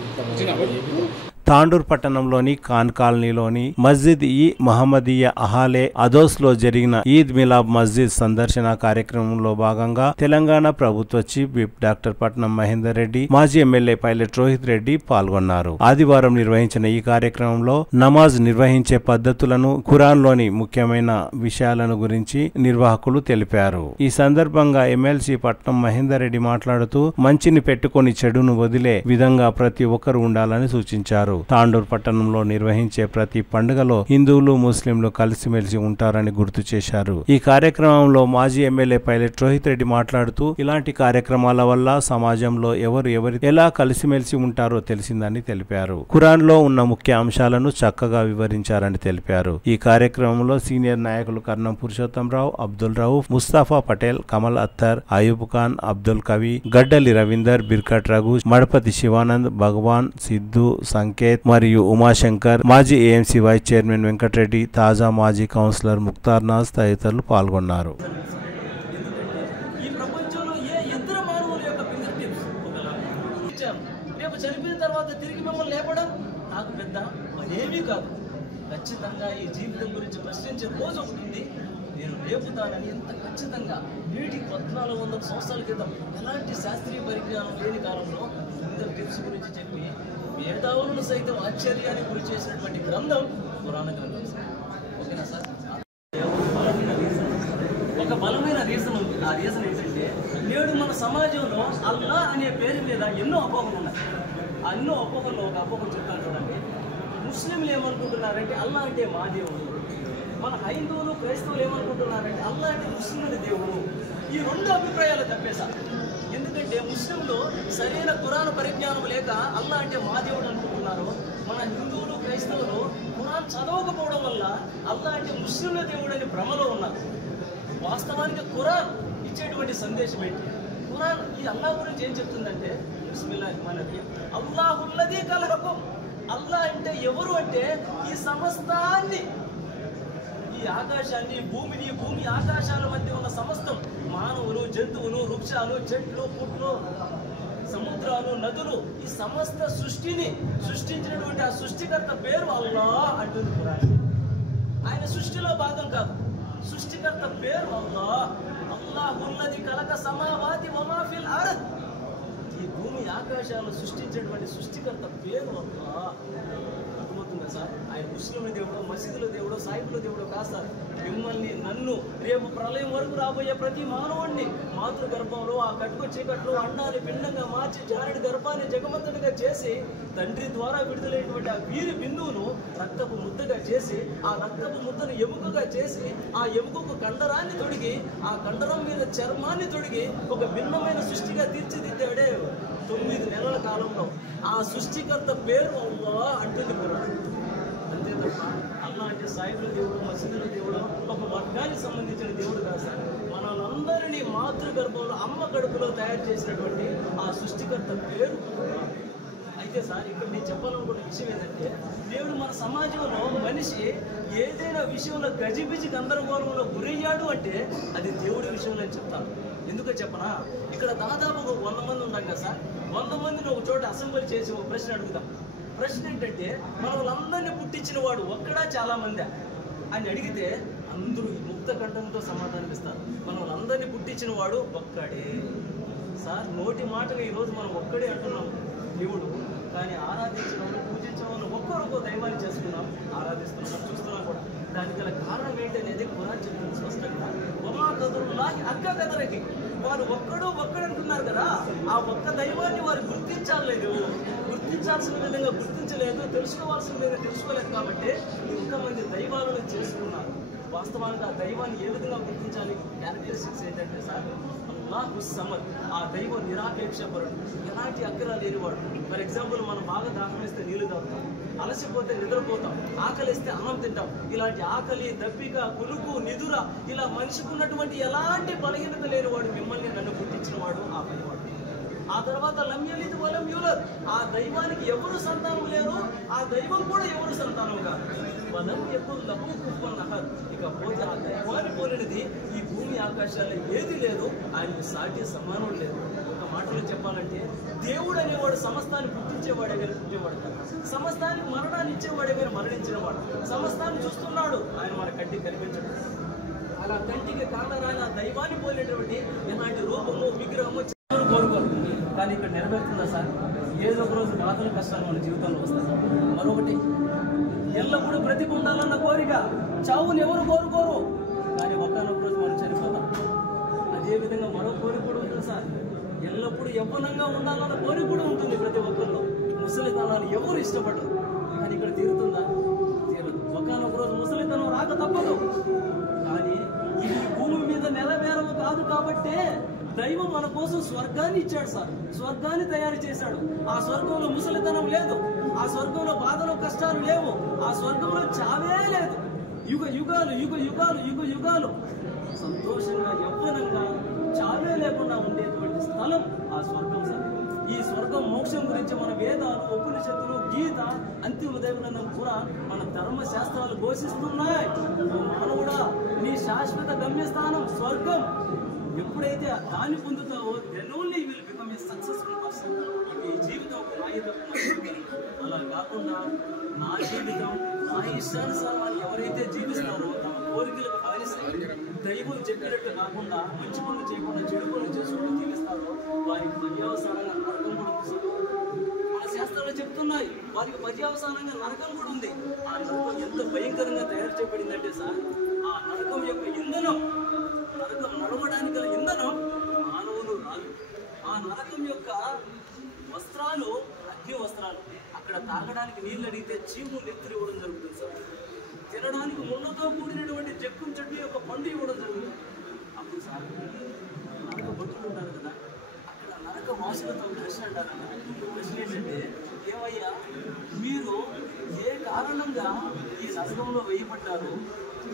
తాండూర్ పట్టణంలోని ఖాన్ కాలనీలోని మస్జిద్ ఈ మహమ్మదీయ అహాలే అదోస్ లో జరిగిన ఈద్ మిలాద్ మస్జిద్ సందర్శన కార్యక్రమంలో భాగంగా తెలంగాణ ప్రభుత్వ చీఫ్ విప్ డాక్టర్ పట్నం మహేందర్ రెడ్డి, మాజీ ఎమ్మెల్యే పైలట్ రోహిత్ రెడ్డి పాల్గొన్నారు. ఆదివారం నిర్వహించిన ఈ కార్యక్రమంలో నమాజ్ నిర్వహించే పద్ధతులను, ఖురాన్లోని ముఖ్యమైన విషయాలను గురించి నిర్వాహకులు తెలిపారు. ఈ సందర్భంగా ఎమ్మెల్సీ పట్నం మహేందర్ రెడ్డి మాట్లాడుతూ మంచిని పెట్టుకొని చెడును వదిలే విధంగా ప్రతి ఒక్కరు ఉండాలని సూచించారు. తాండూర్ పట్టణంలో నిర్వహించే ప్రతి పండుగలో హిందువులు, ముస్లింలు కలిసిమెలిసి ఉంటారని గుర్తు చేశారు. ఈ కార్యక్రమంలో మాజీ ఎమ్మెల్యే పైలట్ రోహిత్ రెడ్డి మాట్లాడుతూ ఇలాంటి కార్యక్రమాల వల్ల సమాజంలో ఎవరు ఎలా కలిసిమెలిసి ఉంటారో తెలిసిందని తెలిపారు. ఖురాన్ లో ఉన్న ముఖ్య అంశాలను చక్కగా వివరించారని తెలిపారు. ఈ కార్యక్రమంలో సీనియర్ నాయకులు కర్ణం పురుషోత్తంరావు, అబ్దుల్ రౌఫ్, ముస్తాఫా పటేల్, కమల్ అత్తర్, అయూబ్ ఖాన్, అబ్దుల్ కవి, గడ్డలి రవీందర్, బిర్కట్ రఘు, మడపతి శివానంద్, భగవాన్, సిద్ధు, సంకేత్ మరియు ఉమాశంకర్, మాజీ ఏఎంసీ వైస్ చైర్మన్ వెంకటరెడ్డి, తాజా మాజీ కౌన్సిలర్ ముక్తార్ నాజ్ తదితరులు పాల్గొన్నారు. చనిపోయిన తర్వాత తిరిగి మిమ్మల్ని లేపడం నాకు పెద్ద అదేమీ కాదు. ఖచ్చితంగా ఈ జీవితం గురించి ప్రశ్నించే రోజు ఉంటుంది. నేను లేపుతానని ఎంత ఖచ్చితంగా నేటికి 1400 సంవత్సరాల క్రితం ఎలాంటి శాస్త్రీయ పరిజ్ఞానం లేని కాలంలో ఇందరు టిప్స్ గురించి చెప్పి మేధావులను సైతం ఆశ్చర్యానికి గురి చేసినటువంటి గ్రంథం పురాణ గ్రంథం. ఓకేనా సార్? ఒక బలమైన రీజన్ ఉంది. ఆ రీజన్ ఏంటంటే నేడు మన సమాజంలో అల్లా అనే పేరు మీద ఎన్నో అపోహలు ఉన్నాయి. ఆ ఎన్నో అపోహల్లో ఒక అపోహం చెప్తాను చూడండి. ముస్లింలు ఏమనుకుంటున్నారంటే అల్లా అంటే మా దేవుడు, మన హైందువులు క్రైస్తవులు ఏమనుకుంటున్నారంటే అల్లా అంటే ముస్లింల దేవుడు. ఈ రెండు అభిప్రాయాలు తప్పేశారు. ఎందుకంటే ముస్లింలు సరైన ఖురాన్ పరిజ్ఞానం లేక అల్లా అంటే మా దేవుడు అనుకుంటున్నారు. మన హిందువులు క్రైస్తవులు ఖురాన్ చదవకపోవడం వల్ల అల్లా అంటే ముస్లింల దేవుడు అని భ్రమలో ఉన్నారు. వాస్తవానికి ఖురాన్ ఇచ్చేటువంటి సందేశం ఏంటి? ఖురాన్ ఈ అల్లా గురించి ఏం చెప్తుందంటే బిస్మిల్లాహిర్రహ్మానిర్రహీం, అల్లాహుల్లదీ ఖలఖకుం. అల్లా అంటే ఎవరు అంటే ఈ సమస్తాన్ని, ఈ ఆకాశాన్ని, భూమిని, భూమి ఆకాశాల మధ్య ఉన్న సమస్తం, మానవులు, జంతువులు, వృక్షాలు, చెట్లు, పుట్లు, సముద్రాలు, నదులు, ఈ సమస్త సృష్టిని సృష్టించినటువంటి ఆ సృష్టికర్త పేరు అల్లా అంటుంది ఖురాన్. ఆయన సృష్టిలో భాగం కాదు, సృష్టికర్త పేరు అల్లా. అల్లాహుల్లదీ ఖలక సమావాతి వమా ఫిల్ అర్ద్. ఈ భూమి ఆకాశాలను సృష్టించేటువంటి సృష్టికర్త పేరు అల్లా. అర్థమవుతుందా సార్? ఆయన ముస్లింల దేవుడు, మసీదుల దేవుడు, సాయిబుల దేవుడు కాదు సార్. మిమ్మల్ని, నన్ను, రేపు ప్రళయం వరకు రాబోయే ప్రతి మానవుడిని మాతృ గర్భంలో ఆ కట్టుకు చీకట్లో అండాన్ని పిండంగా మార్చి జానడి గర్భాన్ని జగమంతుడిగా చేసి తండ్రి ద్వారా విడుదలైనటువంటి ఆ వీరి బిందువును రక్తపు ముద్దగా చేసి ఆ రక్తపు ముద్దను ఎముకగా చేసి ఆ ఎముకకు కండరాన్ని తొడిగి ఆ కండరం మీద చర్మాన్ని తొడిగి ఒక భిన్నమైన సృష్టిగా తీర్చిదిద్దాడే 9 నెలల కాలంలో. ఆ సృష్టికర్త పేరు అల్లా అంటుంది కూడా. అంతే తప్ప అల్లా అంటే సాయిబుల దేవుడు, మసీదుల దేవుడు, ఒక వర్గానికి సంబంధించిన దేవుడు కాదు సార్. మనందరినీ మాతృగర్భంలో అమ్మ కడుపులో తయారు చేసినటువంటి ఆ సృష్టికర్త పేరు. అయితే సార్ ఇక్కడ నేను చెప్పాలనుకున్న విషయం ఏంటంటే దేవుడు మన సమాజంలో మనిషి ఏదైనా విషయంలో గజిబిజి గందరగోళంలో గురయ్యాడు అంటే అది దేవుడి విషయంలో అని చెప్తాను. ఎందుకో చెప్పనా? ఇక్కడ దాదాపు 100 మంది ఉన్నాం కదా సార్. 100 మందిని ఒక చోట అసెంబ్లీ చేసి ఒక ప్రశ్న అడుగుతాం. ప్రశ్న ఏంటంటే మన వాళ్ళందరినీ పుట్టించిన వాడు ఒక్కడా చాలా మంది అని అడిగితే అందరూ ముక్త కంఠంతో సమాధానం ఇస్తారు. మన వాళ్ళందరినీ పుట్టించిన వాడు ఒక్కడే సార్. నోటి మాటగా ఈరోజు మనం ఒక్కడే అంటున్నాం దేవుడు, కానీ ఆరాధించిన వాళ్ళు, పూజించిన వాళ్ళు ఒక్కరొక్క దైవాన్ని చేసుకున్నాం, ఆరాధిస్తున్నాం, చూస్తున్నాం కూడా. దానికి గల కారణం ఏంటనేది ఖురాన్ చెప్తుంది స్పష్టంగా. ఒమా కదరుల్లాహి హక్క కదరకి. వారు ఒక్కడంటున్నారు కదా, ఆ ఒక్క దైవాన్ని వారు గుర్తించలేదు, గుర్తించాల్సిన విధంగా గుర్తించలేదు, తెలుసుకోవాల్సిన విధంగా తెలుసుకోలేదు. కాబట్టి ఇంతమంది దైవాలను చేసుకున్నారు. వాస్తవానికి ఆ దైవాన్ని ఏ విధంగా గుర్తించాలి? క్యారెక్టరిస్టిక్స్ ఏంటంటే సార్, అల్లాహు సమద్, ఆ దైవం నిరాపేక్షపరుడు, ఎలాంటి అక్కర లేనివాడు. ఫర్ ఎగ్జాంపుల్, మనం బాగా దాహం వేస్తే నీళ్లు తాగుతాం, అలసిపోతే నిద్రపోతాం, ఆకలిస్తే అన్నం తింటాం. ఇలాంటి ఆకలి, దప్పిక, కులుకు, నిదుర, ఇలా మనిషికి ఉన్నటువంటి ఎలాంటి బలహీనత లేనివాడు, మిమ్మల్ని నన్ను పుట్టించిన వాడు ఆ పనివాడు. ఆ తర్వాత లం యలిద్ వలం యూలద్, ఆ దైవానికి ఎవరు సంతానం లేరు, ఆ దైవం కూడా ఎవరు సంతానం కాదు. వలం యకుల్ లహు కుఫువన్ అహద్, ఇకపోతే ఆ దైవాన్ని పోలినది ఈ భూమి ఆకాశాల్లో ఏది లేదు, ఆయనకి సాటి సమానం లేదు. ఒక మాటలో చెప్పాలంటే, దేవుడు అనేవాడు సమస్తాన్ని పుట్టించేవాడే కానీ పుట్టేవాడు కాదు, సమస్తానికి మరణాన్ని ఇచ్చేవాడే కానీ మరణించిన వాడు, సమస్తాన్ని చూస్తున్నాడు, ఆయన మన కంటికి కనిపించడు. అలా కంటికి కారణరాని ఆ దైవాన్ని పోలేటువంటి ఎలాంటి రూపము, విగ్రహము కోరుకోరు. కానీ ఇక్కడ నెరవేరుతుందా సార్? ఏదో ఒక రోజు బాధలు, కష్టాలు మన జీవితంలో వస్తాయి. మరొకటి, ఎల్లప్పుడూ బ్రతికుండాలన్న కోరిక, చావుని ఎవరు కోరుకోరు, కానీ ఒక్కనొక రోజు మనం చనిపోతాం. అదేవిధంగా మరో కోరిక కూడా ఉంటుంది సార్, ఎల్లప్పుడూ యవ్వనంగా ఉండాలన్న కోరిక కూడా ఉంటుంది ప్రతి ఒక్కరిలో. ముసలితనాన్ని ఎవరు ఇష్టపడరు, కానీ ఇక్కడ తీరుతుందా? తీరదు. ఒక్కనొక రోజు ముసలితనం రాక తప్పదు. కానీ ఇది భూమి మీద నెరవేరము కాదు కాబట్టే దైవం మన కోసం స్వర్గాన్ని ఇచ్చాడు సార్, స్వర్గాన్ని తయారు చేశాడు. ఆ స్వర్గంలో ముసలితనం లేదు, ఆ స్వర్గంలో బాధలు, కష్టాలు లేవు, ఆ స్వర్గంలో చావే లేదు. యుగ యుగాలు యుగ యుగాలు యుగ యుగాలు సంతోషంగా, యవ్వనంగా, చావే లేకుండా ఉండేటువంటి స్థలం ఆ స్వర్గం సార్. ఈ స్వర్గం, మోక్షం గురించి మన వేదాలు, ఉపనిషత్తులు, గీత, అంతిమ దైవం కూడా మన ధర్మశాస్త్రాలు ఘోషిస్తున్నాయి. మానవుడా, నీ శాశ్వత గమ్యస్థానం స్వర్గం. ఎప్పుడైతే దాన్ని పొందుతావో, then only will become a successful person. ఈ జీవితం అలా కాకుండా నా జీవితం నా ఇష్టానుసారాలు ఎవరైతే జీవిస్తారో, తమ కోరికలకు బానిసై దైవం చెప్పినట్టు కాకుండా మంచి పనులు చేయకుండా చెడు పనులు చేసుకుంటూ జీవిస్తారో, వారికి పర్యవసానంగా నరకం కూడా ఉంది. మన శాస్త్రాలు చెప్తున్నాయి, వారికి పర్యవసానంగా నరకం కూడా ఉంది. ఆ నరకం ఎంత భయంకరంగా తయారు చేయబడిందంటే సార్, ఆ నరకం యొక్క ఇంధనం, నరకం నడవడానికి గల ఇంధనం మానవులు రాళ్ళు. ఆ నరకం యొక్క వస్త్రాలు అగ్ని వస్త్రాలు. అక్కడ తాగడానికి నీళ్ళు అడిగితే చీము నెత్తులు ఇవ్వడం జరుగుతుంది సార్. తినడానికి ముళ్ళతో కూడినటువంటి జక్కుం చెట్టు యొక్క పండు ఇవ్వడం జరుగుతుంది. అప్పుడు సార్ నరక బొట్టులు ఉంటారు కదా, అక్కడ నరక వాసులతో ప్రశ్న అంటారు కదా. ప్రశ్న ఏంటంటే, ఏమయ్యా మీరు ఏ కారణంగా ఈ నరకంలో వేయబడ్డారు,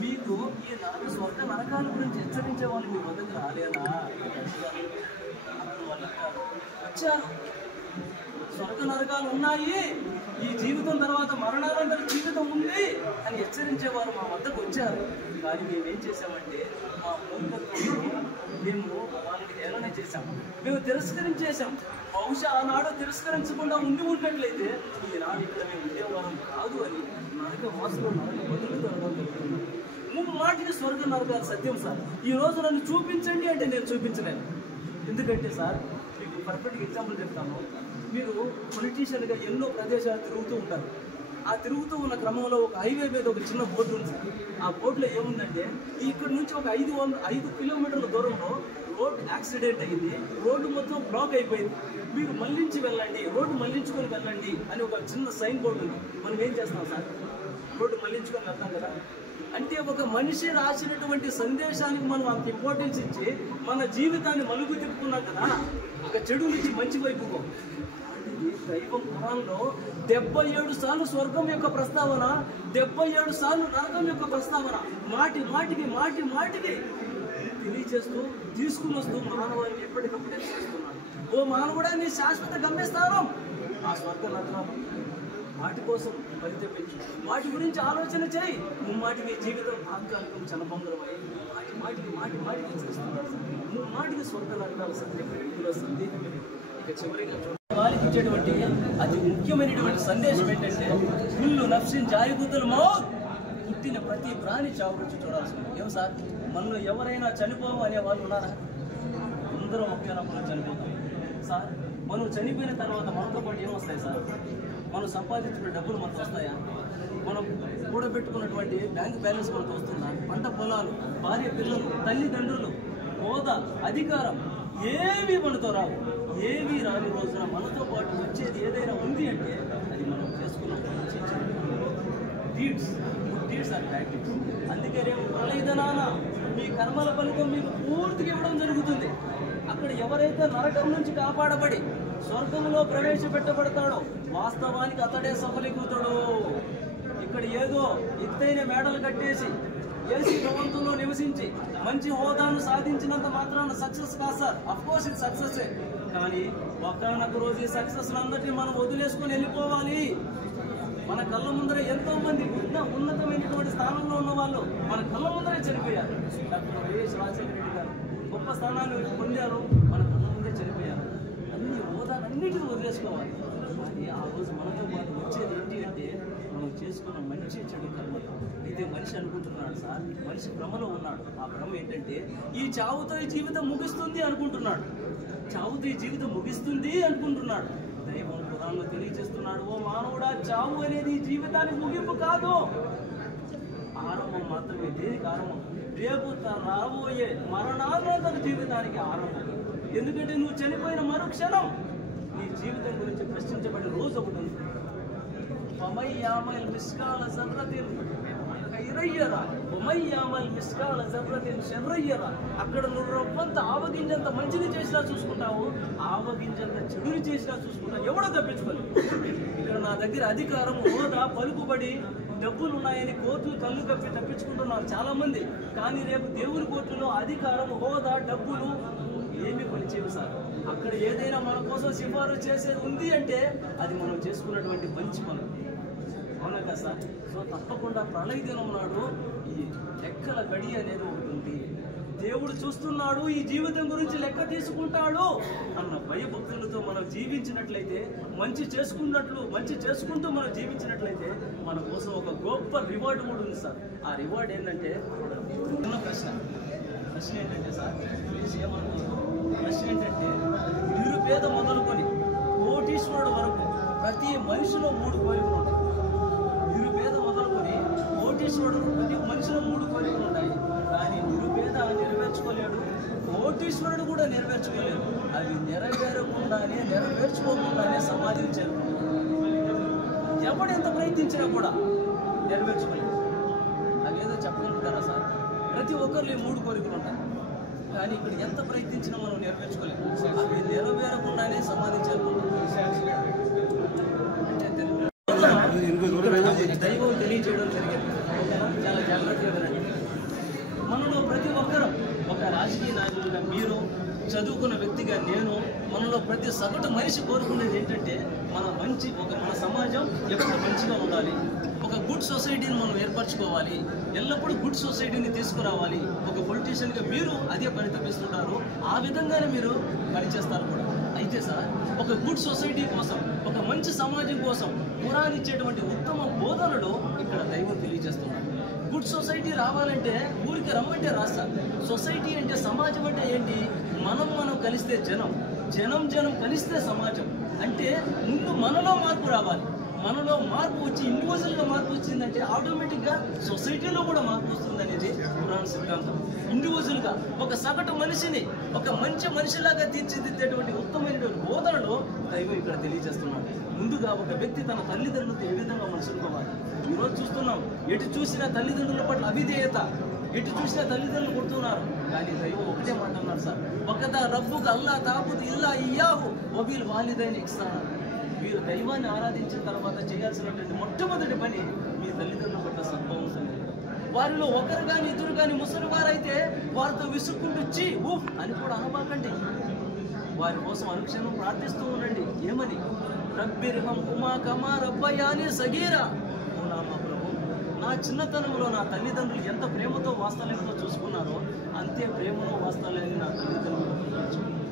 మీకు ఈ స్వర్గ నరకాల గురించి హెచ్చరించే వాళ్ళు మీ వద్దకు రాలేదా? అప్పుడు వాళ్ళు అంటారు, వచ్చారు, స్వర్గ నరకాలు ఉన్నాయి, ఈ జీవితం తర్వాత మరణానంతర జీవితం ఉంది అని హెచ్చరించేవారు మా వద్దకు వచ్చారు. కానీ మేమేం చేశామంటే, మా మూర్ఖత్వంలో మేము వాళ్ళకి హేళన చేశాము, మేము తిరస్కరించేశాం. బహుశా ఆనాడు తిరస్కరించకుండా ఉన్నట్లయితే ఈనాడు ఇక్కడ మేము ఉండేవారం కాదు అని నరక వాసులు, నరక బదులుతో అనుకుంటున్నాం. మాటికి స్వర్గ నరకాలు సత్యం సార్. ఈ రోజు నన్ను చూపించండి అంటే నేను చూపించలేను. ఎందుకంటే సార్, మీకు పర్ఫెక్ట్గా ఎగ్జాంపుల్ చెప్తాను. మీరు పొలిటీషియన్గా ఎన్నో ప్రదేశాలు తిరుగుతూ ఉంటారు. ఆ తిరుగుతూ ఉన్న క్రమంలో ఒక హైవే మీద ఒక చిన్న బోర్డు ఉంది సార్. ఆ బోర్డులో ఏముందంటే, ఇక్కడ నుంచి ఒక 5 కిలోమీటర్ల దూరంలో రోడ్ యాక్సిడెంట్ అయింది, రోడ్డు మొత్తం బ్లాక్ అయిపోయింది, మీరు మళ్లించి వెళ్ళండి, రోడ్డు మళ్లించుకొని వెళ్ళండి అని ఒక చిన్న సైన్ బోర్డు ఉంది. మనం ఏం చేస్తాం సార్? రోడ్డు మళ్లించుకొని వెళ్తాం కదా. అంటే ఒక మనిషి రాసినటువంటి సందేశానికి మనం అంత ఇంపార్టెన్స్ ఇచ్చి మన జీవితాన్ని మలుగు తిప్పుకున్నాం కదా, ఒక చెడు నుంచి మంచి వైపుకో. దైవం ఖురాన్లో 77 సార్లు స్వర్గం యొక్క ప్రస్తావన, 77 సార్లు నరకం యొక్క ప్రస్తావన మాటికి తెలియచేస్తూ తీసుకుని వస్తూ మానవాన్ని ఎప్పటికప్పుడు హెచ్చరిస్తున్నాడు. ఓ మానవుడా, నీ శాశ్వత గమ్యస్థానం ఆ స్వర్గ నరకం. వాటి కోసం పరితపించు, వాటి గురించి ఆలోచన చేయి. ముమ్మాటికి జీవితం తాత్కాలికం, చలభంగరమై మాటికి హెచ్చరిస్తున్నాడు. ముమ్మాటికి స్వర్గ నరకాలు సత్యం, ఇందులో సందేహం. ఇక చివరిగా వారికి ఇచ్చేటువంటి అతి ముఖ్యమైనటువంటి సందేశం ఏంటంటే, కుల్లు నఫ్సిన్ జాయిగుతుల్ మౌత్, పుట్టిన ప్రతి ప్రాణి చావు గురించి చూడాల్సి ఉంది. ఏం సార్, మనలో ఎవరైనా చనిపోవు అనే వాళ్ళు ఉన్నారా? అందరం ఒకేనప్పుడు చనిపోతాం సార్. మనం చనిపోయిన తర్వాత మనతో పాటు ఏమొస్తాయి సార్? మనం సంపాదించిన డబ్బులు మనకు వస్తాయా? మనం కూడబెట్టుకున్నటువంటి బ్యాంక్ బ్యాలెన్స్ మనకు వస్తుందా? పంట పొలాలు, భార్య పిల్లలు, తల్లిదండ్రులు, హోదా, అధికారం, ఏవి మనతో రావు. ఏవి రాని రోజున మనతో పాటు వచ్చేది ఏదైనా ఉంది అంటే అది మనం చేసుకున్న మంచి deeds, good deeds or bad deeds. అందుకే రేపు ప్రళయదనాన మీ కర్మల ఫలితం మీకు పూర్తిగా ఇవ్వడం జరుగుతుంది. అక్కడ ఎవరైతే నరకం నుంచి కాపాడబడి స్వర్గంలో ప్రవేశపెట్టబడతాడో వాస్తవానికి అతడే సఫలీకృతుడు. ఇక్కడ ఏదో ఎత్తైన మేడలు కట్టేసి ఏసీ భవంతుల్లో నివసించి మంచి హోదాను సాధించినంత మాత్రాన సక్సెస్ కాదు సార్. అఫ్కోర్స్ ఇది సక్సెస్, కానీ ఒకనొక రోజు ఈ సక్సెస్ అందరినీ మనం వదిలేసుకొని వెళ్ళిపోవాలి. మన కళ్ళ ముందర ఎంతో మంది ఉన్నతమైనటువంటి స్థానంలో ఉన్న వాళ్ళు మన కళ్ళ ముందరే చనిపోయారు. డాక్టర్ వైఎస్ రాజశేఖర రెడ్డి గారు గొప్ప స్థానాన్ని పొందారు, మన కళ్ళ ముందే చనిపోయారు. అన్ని హోదాలన్నిటిని వదిలేసుకోవాలి. కానీ ఆ రోజు మనతో పాటు వచ్చేది ఏంటి అంటే మనం చేసుకున్న మంచి చెడు కర్మలు. అయితే మనిషి అనుకుంటున్నాడు సార్, మనిషి భ్రమలో ఉన్నాడు. ఆ భ్రమ ఏంటంటే ఈ చావుతో ఈ జీవితం ముగుస్తుంది అనుకుంటున్నాడు. చావుతో ఈ జీవితం ముగిస్తుంది అనుకుంటున్నాడు. దైవం పురాణంలో తెలియజేస్తున్నాడు, ఓ మానవుడా, చావు అనేది ఈ జీవితానికి ముగింపు కాదు, ఆరంభం మాత్రమే. దేనికి ఆరంభం? రేపు రాబోయే మరణానంతర జీవితానికి ఆరంభం. ఎందుకంటే నువ్వు చనిపోయిన మరుక్షణం నీ జీవితం గురించి ప్రశ్నించబడిన రోజు ఒకటి ఉంది. అక్కడ నువ్వు రొప్పంత ఆవగింజంత మంచిని చేసినా చూసుకుంటావు, ఆవగింజంత చెడుని చేసినా చూసుకుంటావు. ఎవడో తప్పించుకోలేదు. ఇక్కడ నా దగ్గర అధికారం, హోదా, పలుకుబడి, డబ్బులు ఉన్నాయని కోర్టులు కళ్ళు కప్పి తప్పించుకుంటున్నారు చాలా మంది. కానీ రేపు దేవుని కోర్టులో అధికారం, హోదా, డబ్బులు ఏమి పనిచేయవు సార్. అక్కడ ఏదైనా మన కోసం సిఫారసు చేసేది ఉంది అంటే అది మనం చేసుకున్నటువంటి మంచి పనులు. అవునా కదా సార్? సో తప్పకుండా ప్రళయ దినం నాడు ఈ లెక్కల గడి అనేది ఒకటి ఉంది. దేవుడు చూస్తున్నాడు, ఈ జీవితం గురించి లెక్క తీసుకుంటాడు అన్న భయభక్తులతో మనం జీవించినట్లయితే, మంచి చేసుకుంటూ మనం జీవించినట్లయితే మన కోసం ఒక గొప్ప రివార్డు కూడా ఉంది సార్. ఆ రివార్డ్ ఏంటంటే ఉన్న ప్రశ్న ఏంటంటే సార్, ప్రశ్న ఏంటంటే నిరుపేద మొదలుకొని కోటీశ్వరుడు వరకు ప్రతి మనిషిలో 3 కోరికలు ఉంటాయి. నిరుపేద మొదలుకొని కోటీశ్వరుడు ప్రతి మనిషిలో 3 కోరికలు ఉంటాయి. కానీ నిరుపేద నెరవేర్చుకోలేడు, కోటీశ్వరుడు కూడా నెరవేర్చుకోలేడు. అవి నెరవేర్చుకోకుండానే సమాధిని చేరుకుంటాడు. ఎవడెంత ప్రయత్నించినా కూడా నెరవేర్చుకోలేదు. అదేదో చెప్పగలుగుతారా సార్? ప్రతి ఒక్కరిలో 3 కోరికలు ఉంటాయి. కానీ ఇక్కడ ఎంత ప్రయత్నించినా మనం నెరవేర్చుకోలేము. అవి నెరవేరకుండానే సమాధి చేరుకుంటాం. దైవం తెలియజేయడం జరిగింది. చాలా జాగ్రత్తగా వినండి. మనలో ప్రతి ఒక్కరం, ఒక రాజకీయ నాయకులుగా మీరు, చదువుకున్న వ్యక్తిగా నేను, మనలో ప్రతి సగటు మనిషి కోరుకునేది ఏంటంటే మన సమాజం ఎప్పుడు మంచిగా ఉండాలి, ఒక గుడ్ సొసైటీని మనం ఏర్పరచుకోవాలి, ఎల్లప్పుడూ గుడ్ సొసైటీని తీసుకురావాలి. ఒక పొలిటీషియన్గా మీరు అదే పని తప్పిస్తుంటారు, ఆ విధంగానే మీరు పనిచేస్తారు కూడా. అయితే సార్, ఒక గుడ్ సొసైటీ కోసం, ఒక మంచి సమాజం కోసం ఖురాన్ ఇచ్చేటువంటి ఉత్తమ బోధనలు ఇక్కడ దైవం తెలియజేస్తున్నారు. గుడ్ సొసైటీ రావాలంటే ఊరికి రమ్మంటే రాస్తారు. సొసైటీ అంటే, సమాజం అంటే ఏంటి? మనం కలిస్తే జనం కలిస్తే సమాజం. అంటే ముందు మనలో మార్పు రావాలి. మనలో మార్పు వచ్చి ఇండివిజువల్గా మార్పు వచ్చిందంటే ఆటోమేటిక్గా సొసైటీలో కూడా మార్పు వస్తుంది అనేది ఖురాన్ సిద్ధాంతం. ఇండివిజువల్గా ఒక సగటు మనిషిని ఒక మంచి మనిషిలాగా తీర్చిదిద్దేటువంటి ఉత్తమమైనటువంటి బోధనలు దైవం ఇక్కడ తెలియజేస్తున్నాడు. ముందుగా ఒక వ్యక్తి తన తల్లిదండ్రులతో ఏ విధంగా మనుషులుకోవాలి. ఈరోజు చూస్తున్నాం, ఎటు చూసినా తల్లిదండ్రుల పట్ల అవిధేయత, ఎటు చూసినా తల్లిదండ్రులు కొడుతున్నారు. కానీ దైవం ఒకటే మాట అన్నారు సార్, ఒకదా రబ్బుకు అల్లా తాబుద్ ఇల్లా ఇయ్యాహు వబిల్ వాలిదైన ఇహ్సాన్. మీరు దైవాన్ని ఆరాధించిన తర్వాత చేయాల్సినటువంటి మొట్టమొదటి పని మీ తల్లిదండ్రుల పట్ల సద్భావం కలిగి. వారిలో ఒకరు కానీ ఇద్దరు కానీ ముసలి వారైతే వారితో విసుక్కుంటూ చీ ఊఫ్ అని కూడా అనబాకండి. వారి కోసం అనుక్షణం ప్రార్థిస్తూ ఉండండి. ఏమని? రబ్బిర్హం హుమా కమా రబ్బయాని సగీరా. మా ప్రభు, నా చిన్నతనంలో నా తల్లిదండ్రులు ఎంత ప్రేమతో వాస్తవ్యంతో చూసుకున్నారో అంతే ప్రేమలో వాస్తవాలని నా తల్లిదండ్రులు.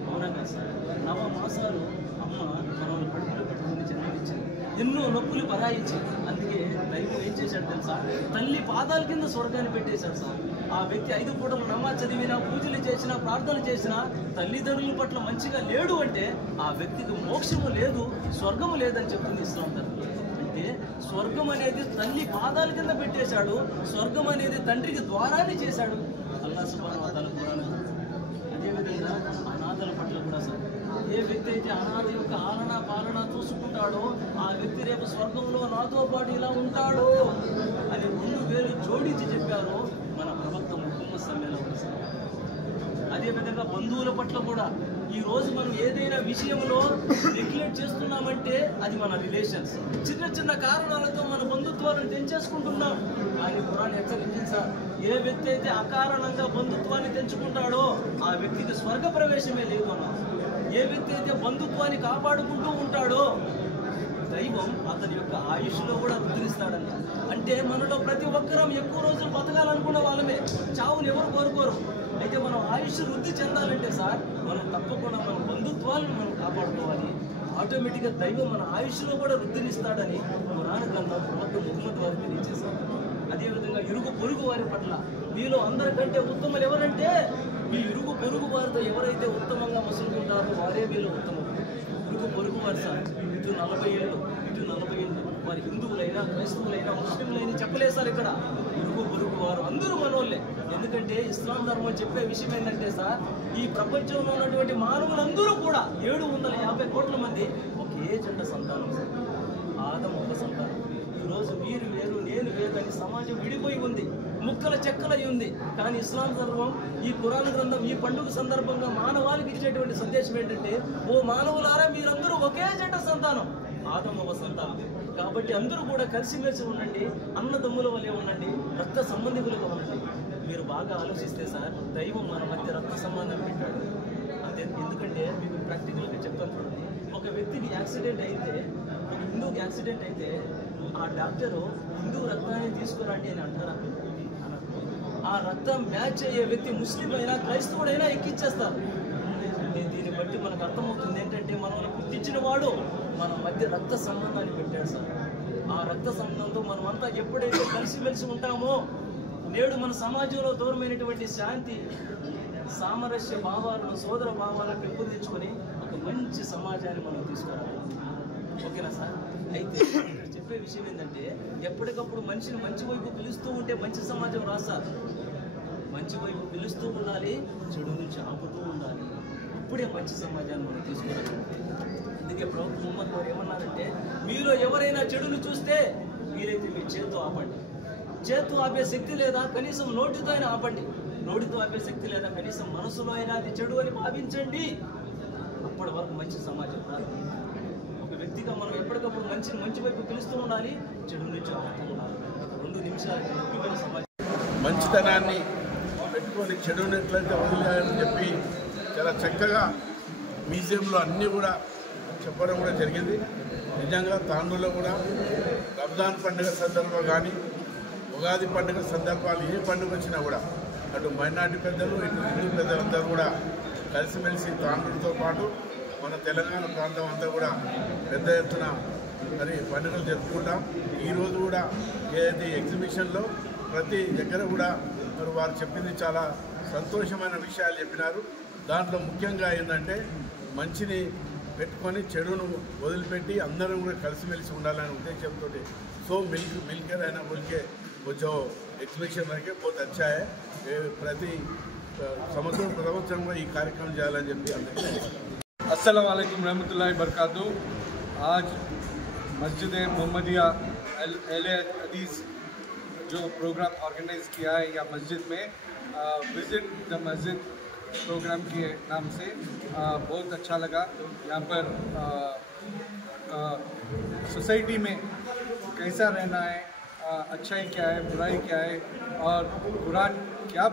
అవునా కదా సార్? 9 మాసాలు అమ్మ మనల్ని కడుపులో పెట్టుకుని జన్మనిచ్చింది, ఎన్నో నొప్పులు పరాయించి. అందుకే దైవం ఏం చేశాడు తెలుసా? తల్లి పాదాల కింద స్వర్గాన్ని పెట్టేశాడు సార్. ఆ వ్యక్తి 5 పూటలు నమాజ్ చదివినా, పూజలు చేసినా, ప్రార్థనలు చేసినా తల్లిదండ్రుల పట్ల మంచిగా లేడు అంటే ఆ వ్యక్తికి మోక్షము లేదు, స్వర్గము లేదని చెప్తుంది ఇస్లాం ధర్మం. అంటే స్వర్గం అనేది తల్లి పాదాల కింద పెట్టేశాడు, స్వర్గం అనేది తండ్రికి ద్వారాన్ని చేశాడు అల్లాహ్ సుబ్హానహు వ తఆలా ఖురాన్. అదేవిధంగా అనాథల సార్. ఏ వ్యక్తి అయితే అనాథ యొక్క ఆలన పాలన చూసుకుంటాడో ఆ వ్యక్తి రేపు స్వర్గంలో నాతో పాటు ఇలా ఉంటాడు అని 2 వేలు జోడించి చెప్పారు మన ప్రవక్త ముహమ్మద్ సల్లల్లాహు అలైహి వసల్లం. అదేవిధంగా బంధువుల పట్ల కూడా ఈ రోజు మనం ఏదైనా విషయంలో నెగ్లెక్ట్ చేస్తున్నామంటే అది మన రిలేషన్స్. చిన్న చిన్న కారణాలతో మన బంధుత్వాలను తెంచేసుకుంటున్నాం. కానీ ఖురాన్ హెచ్చరించింది సార్, ఏ వ్యక్తి అయితే అకారణంగా బంధుత్వాన్ని తెంచుకుంటాడో ఆ వ్యక్తికి స్వర్గ ప్రవేశమే లేదు అన్నారు. ఏ వ్యక్తి అయితే బంధుత్వాన్ని కాపాడుకుంటూ ఉంటాడో దైవం అతని యొక్క ఆయుష్లో కూడా వృద్ధిస్తాడన్న. అంటే మనలో ప్రతి ఒక్కరం ఎక్కువ రోజులు బతకాలనుకున్న వాళ్ళమే, చావుని ఎవరు కోరుకోరు. అయితే మనం ఆయుష్ వృద్ధి చెందాలంటే సార్ మనం తప్పకుండా మన బంధుత్వాలను మనం కాపాడుకోవాలి. ఆటోమేటిక్గా దైవం మన ఆయుష్లో కూడా వృద్ధినిస్తాడని ఖురాన్ గ్రంథం ప్రవక్త ముహమ్మద్ వారు తెలియజేశారు. అదేవిధంగా ఇరుగు పొరుగు వారి పట్ల మీలో అందరికంటే ఉత్తములు ఎవరంటే మీ ఇరుగు పొరుగు వారితో ఎవరైతే ఉత్తమంగా మసులుకుంటారో వారే మీలో ఉత్తమం. ఇరుగు పొరుగు వారు సార్ ఇటు 40 ఏళ్ళు ఇటు 40 ఏళ్ళు వారి హిందువులైనా క్రైస్తవులైనా ముస్లింలైనా చెప్పలేదు సార్. ఇక్కడ ఇరుగు పొరుగు వారు అందరూ మనోళ్ళే. ఎందుకంటే ఇస్లాం ధర్మం చెప్పే విషయం ఏంటంటే సార్ ఈ ప్రపంచంలో ఉన్నటువంటి మానవులందరూ కూడా 750 కోట్ల మంది ఒకే జంట సంతానం. ఆదం ఒక సంతానం. ఈరోజు మీరు వేరు నేను వేరు అని సమాజం విడిపోయి ఉంది, ముక్కల చెక్కలై ఉంది. కానీ ఇస్లాం ధర్మం ఈ ఖురాన్ గ్రంథం ఈ పండుగ సందర్భంగా మానవాళికి ఇచ్చేటువంటి సందేశం ఏంటంటే ఓ మానవులారా మీరందరూ ఒకే జంట సంతానం, ఆదం ఒక సంతానం. కాబట్టి అందరూ కూడా కలిసిమెలిసి ఉండండి, అన్నదమ్ముల వల్లే ఉండండి, రక్త సంబంధికులుగా ఉండండి. మీరు బాగా ఆలోచిస్తే సార్ దైవం మన మధ్య రక్త సంబంధం పెట్టాడు అంతే. ఎందుకంటే మీకు ప్రాక్టికల్గా చెప్తాను చూడండి. ఒక వ్యక్తికి యాక్సిడెంట్ అయితే, ఒక హిందూకి యాక్సిడెంట్ అయితే ఆ డాక్టరు హిందూ రక్తాన్ని తీసుకురండి అని అంటారా? ఆ రక్తం మ్యాచ్ అయ్యే వ్యక్తి ముస్లిం అయినా క్రైస్తవుడైనా ఎక్కిచ్చేస్తారు. దీన్ని బట్టి మనకు అర్థమవుతుంది ఏంటంటే మనల్ని పుట్టించిన వాడు మన మధ్య రక్త సంబంధాన్ని పెట్టాడు సార్. ఆ రక్త సంబంధంతో మనమంతా ఎప్పుడైతే కలిసిమెలిసి ఉంటామో నేడు మన సమాజంలో దూరమైనటువంటి శాంతి సామరస్య భావాలను సోదర భావాలను పెంపొందించుకొని ఒక మంచి సమాజాన్ని మనం తీసుకురావాలి. ఓకేనా సార్? అయితే ఇక్కడ చెప్పే విషయం ఏంటంటే ఎప్పటికప్పుడు మనిషిని మంచి వైపు పిలుస్తూ ఉంటే మంచి సమాజం రాదు సార్. మంచి వైపు పిలుస్తూ ఉండాలి, చెడు నుంచి ఆపుతూ ఉండాలి. ఇప్పుడే మంచి సమాజాన్ని మనం తీసుకురాలి. అందుకే ప్రవక్త ముహమ్మద్ వారు ఏమన్నారంటే మీలో ఎవరైనా చెడును చూస్తే వీలైతే మీ చేతితో ఆపండి. చేతితో ఆపే శక్తి లేదా కనీసం నోటితో అయినా ఆపండి. నోటితో ఆపే శక్తి లేదా కనీసం మనసులో అయినా అది చెడు అని భావించండి. అప్పటి వరకు మంచి సమాజం రాదు. ఒక వ్యక్తిగా మనం ఎప్పటికప్పుడు మంచి వైపు పిలుస్తూ ఉండాలి, చెడు నుంచి ఆపుతూ ఉండాలి. 2 నిమిషాలకి ముఖ్యమైన సమాజం. మంచితనాన్ని పెట్టుకొని చెడుని ఎట్లయితే వదిలేయాలని చెప్పి చాలా చక్కగా మ్యూజియంలో అన్నీ కూడా చెప్పడం కూడా జరిగింది. నిజంగా తాండూరులో కూడా రంజాన్ పండుగ సందర్భంగా కానీ ఉగాది పండుగ సందర్భాలు ఏ పండుగ వచ్చినా కూడా అటు మైనార్టీ పెద్దలు ఇటు హిందూ పెద్దలందరూ కూడా కలిసిమెలిసి తాండూరుతో పాటు మన తెలంగాణ ప్రాంతం అంతా కూడా పెద్ద ఎత్తున మరి పండుగలు జరుపుకుంటాం. ఈరోజు కూడా ఏదైతే ఎగ్జిబిషన్లో ప్రతి దగ్గర కూడా మరి వారు చెప్పింది చాలా సంతోషమైన విషయాలు చెప్పినారు. దాంట్లో ముఖ్యంగా ఏంటంటే మంచిని పెట్టుకొని చెడును వదిలిపెట్టి అందరం కూడా కలిసిమెలిసి ఉండాలనే ఉద్దేశంతో సో मिलकर रहना बोल के वो जो एग्जिबिशन रखे बहुत अच्छा है. ప్రతి సంవత్సరం ఈ కార్యక్రమం చేయాలని చెప్పి అందరికీ अस्सलाम वालेकुम रहमतुल्लाहि बरकातहू. आज मस्जिद मोहम्मदिया अहले हदीस जो प्रोग्राम ऑर्गेनाइज किया है या मस्जिद में विजिट द मस्जिद प्रोग्राम के नाम से बहुत अच्छा लगा. यहाँ पर सोसाइटी में कैसा रहना है, अच्छाई क्या है, बुराई क्या है और कुरान क्या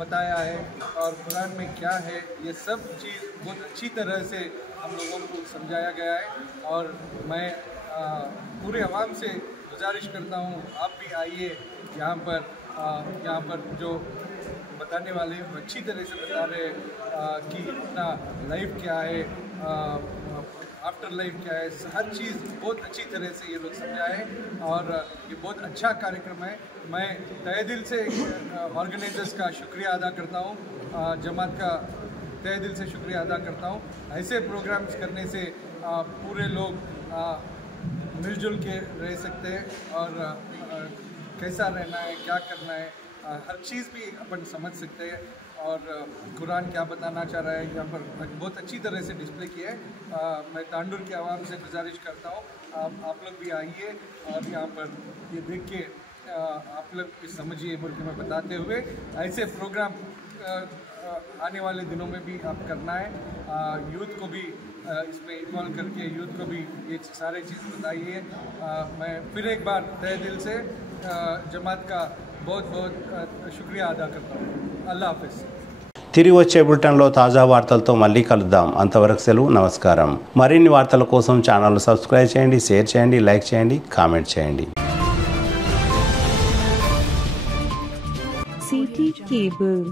बताया है और कुरान में क्या है, ये सब चीज़ बहुत अच्छी तरह से हम लोगों को समझाया गया है. और मैं पूरे अवाम से गुजारिश करता हूँ आप भी आइए यहाँ पर जो बताने वाले अच्छी तरह से बता रहे कि अपना लाइफ क्या है, आफ्टर लाइफ क्या है, हर चीज़ बहुत अच्छी तरह से ये लोग समझाए और ये बहुत अच्छा कार्यक्रम है. मैं तहे दिल से ऑर्गेनाइजर्स का शुक्रिया अदा करता हूँ, जमात का तहे दिल से शुक्रिया अदा करता हूँ. ऐसे प्रोग्राम्स करने से पूरे लोग मिलजुल के रह सकते हैं और कैसा रहना है, क्या करना है, हर चीज़ भी अपन समझ सकते हैं. और कुरान क्या बताना चाह रहा है यहाँ पर बहुत अच्छी तरह से डिस्प्ले किया है। मैं तांडूर के आवाम से गुजारिश करता हूँ आप लोग भी आइए और यहाँ पर ये देख के आप लोग भी समझिए बोल के मैं बताते हुए ऐसे प्रोग्राम आने वाले दिनों में भी आप करना है। यूथ को भी इसमें इन्वॉल्व करके यूथ को भी ये सारे चीज़ बताइए। मैं फिर एक बार तहे दिल से जमात का बहुत बहुत शुक्रिया अदा करता हूँ। अल्लाह हाफिज़। తిరిగి వచ్చే బులెటిన్లో తాజా వార్తలతో మళ్ళీ కలుద్దాం. అంతవరకు సెలవు, నమస్కారం. మరిన్ని వార్తల కోసం ఛానల్ సబ్స్క్రైబ్ చేయండి, షేర్ చేయండి, లైక్ చేయండి, కామెంట్ చేయండి. City cable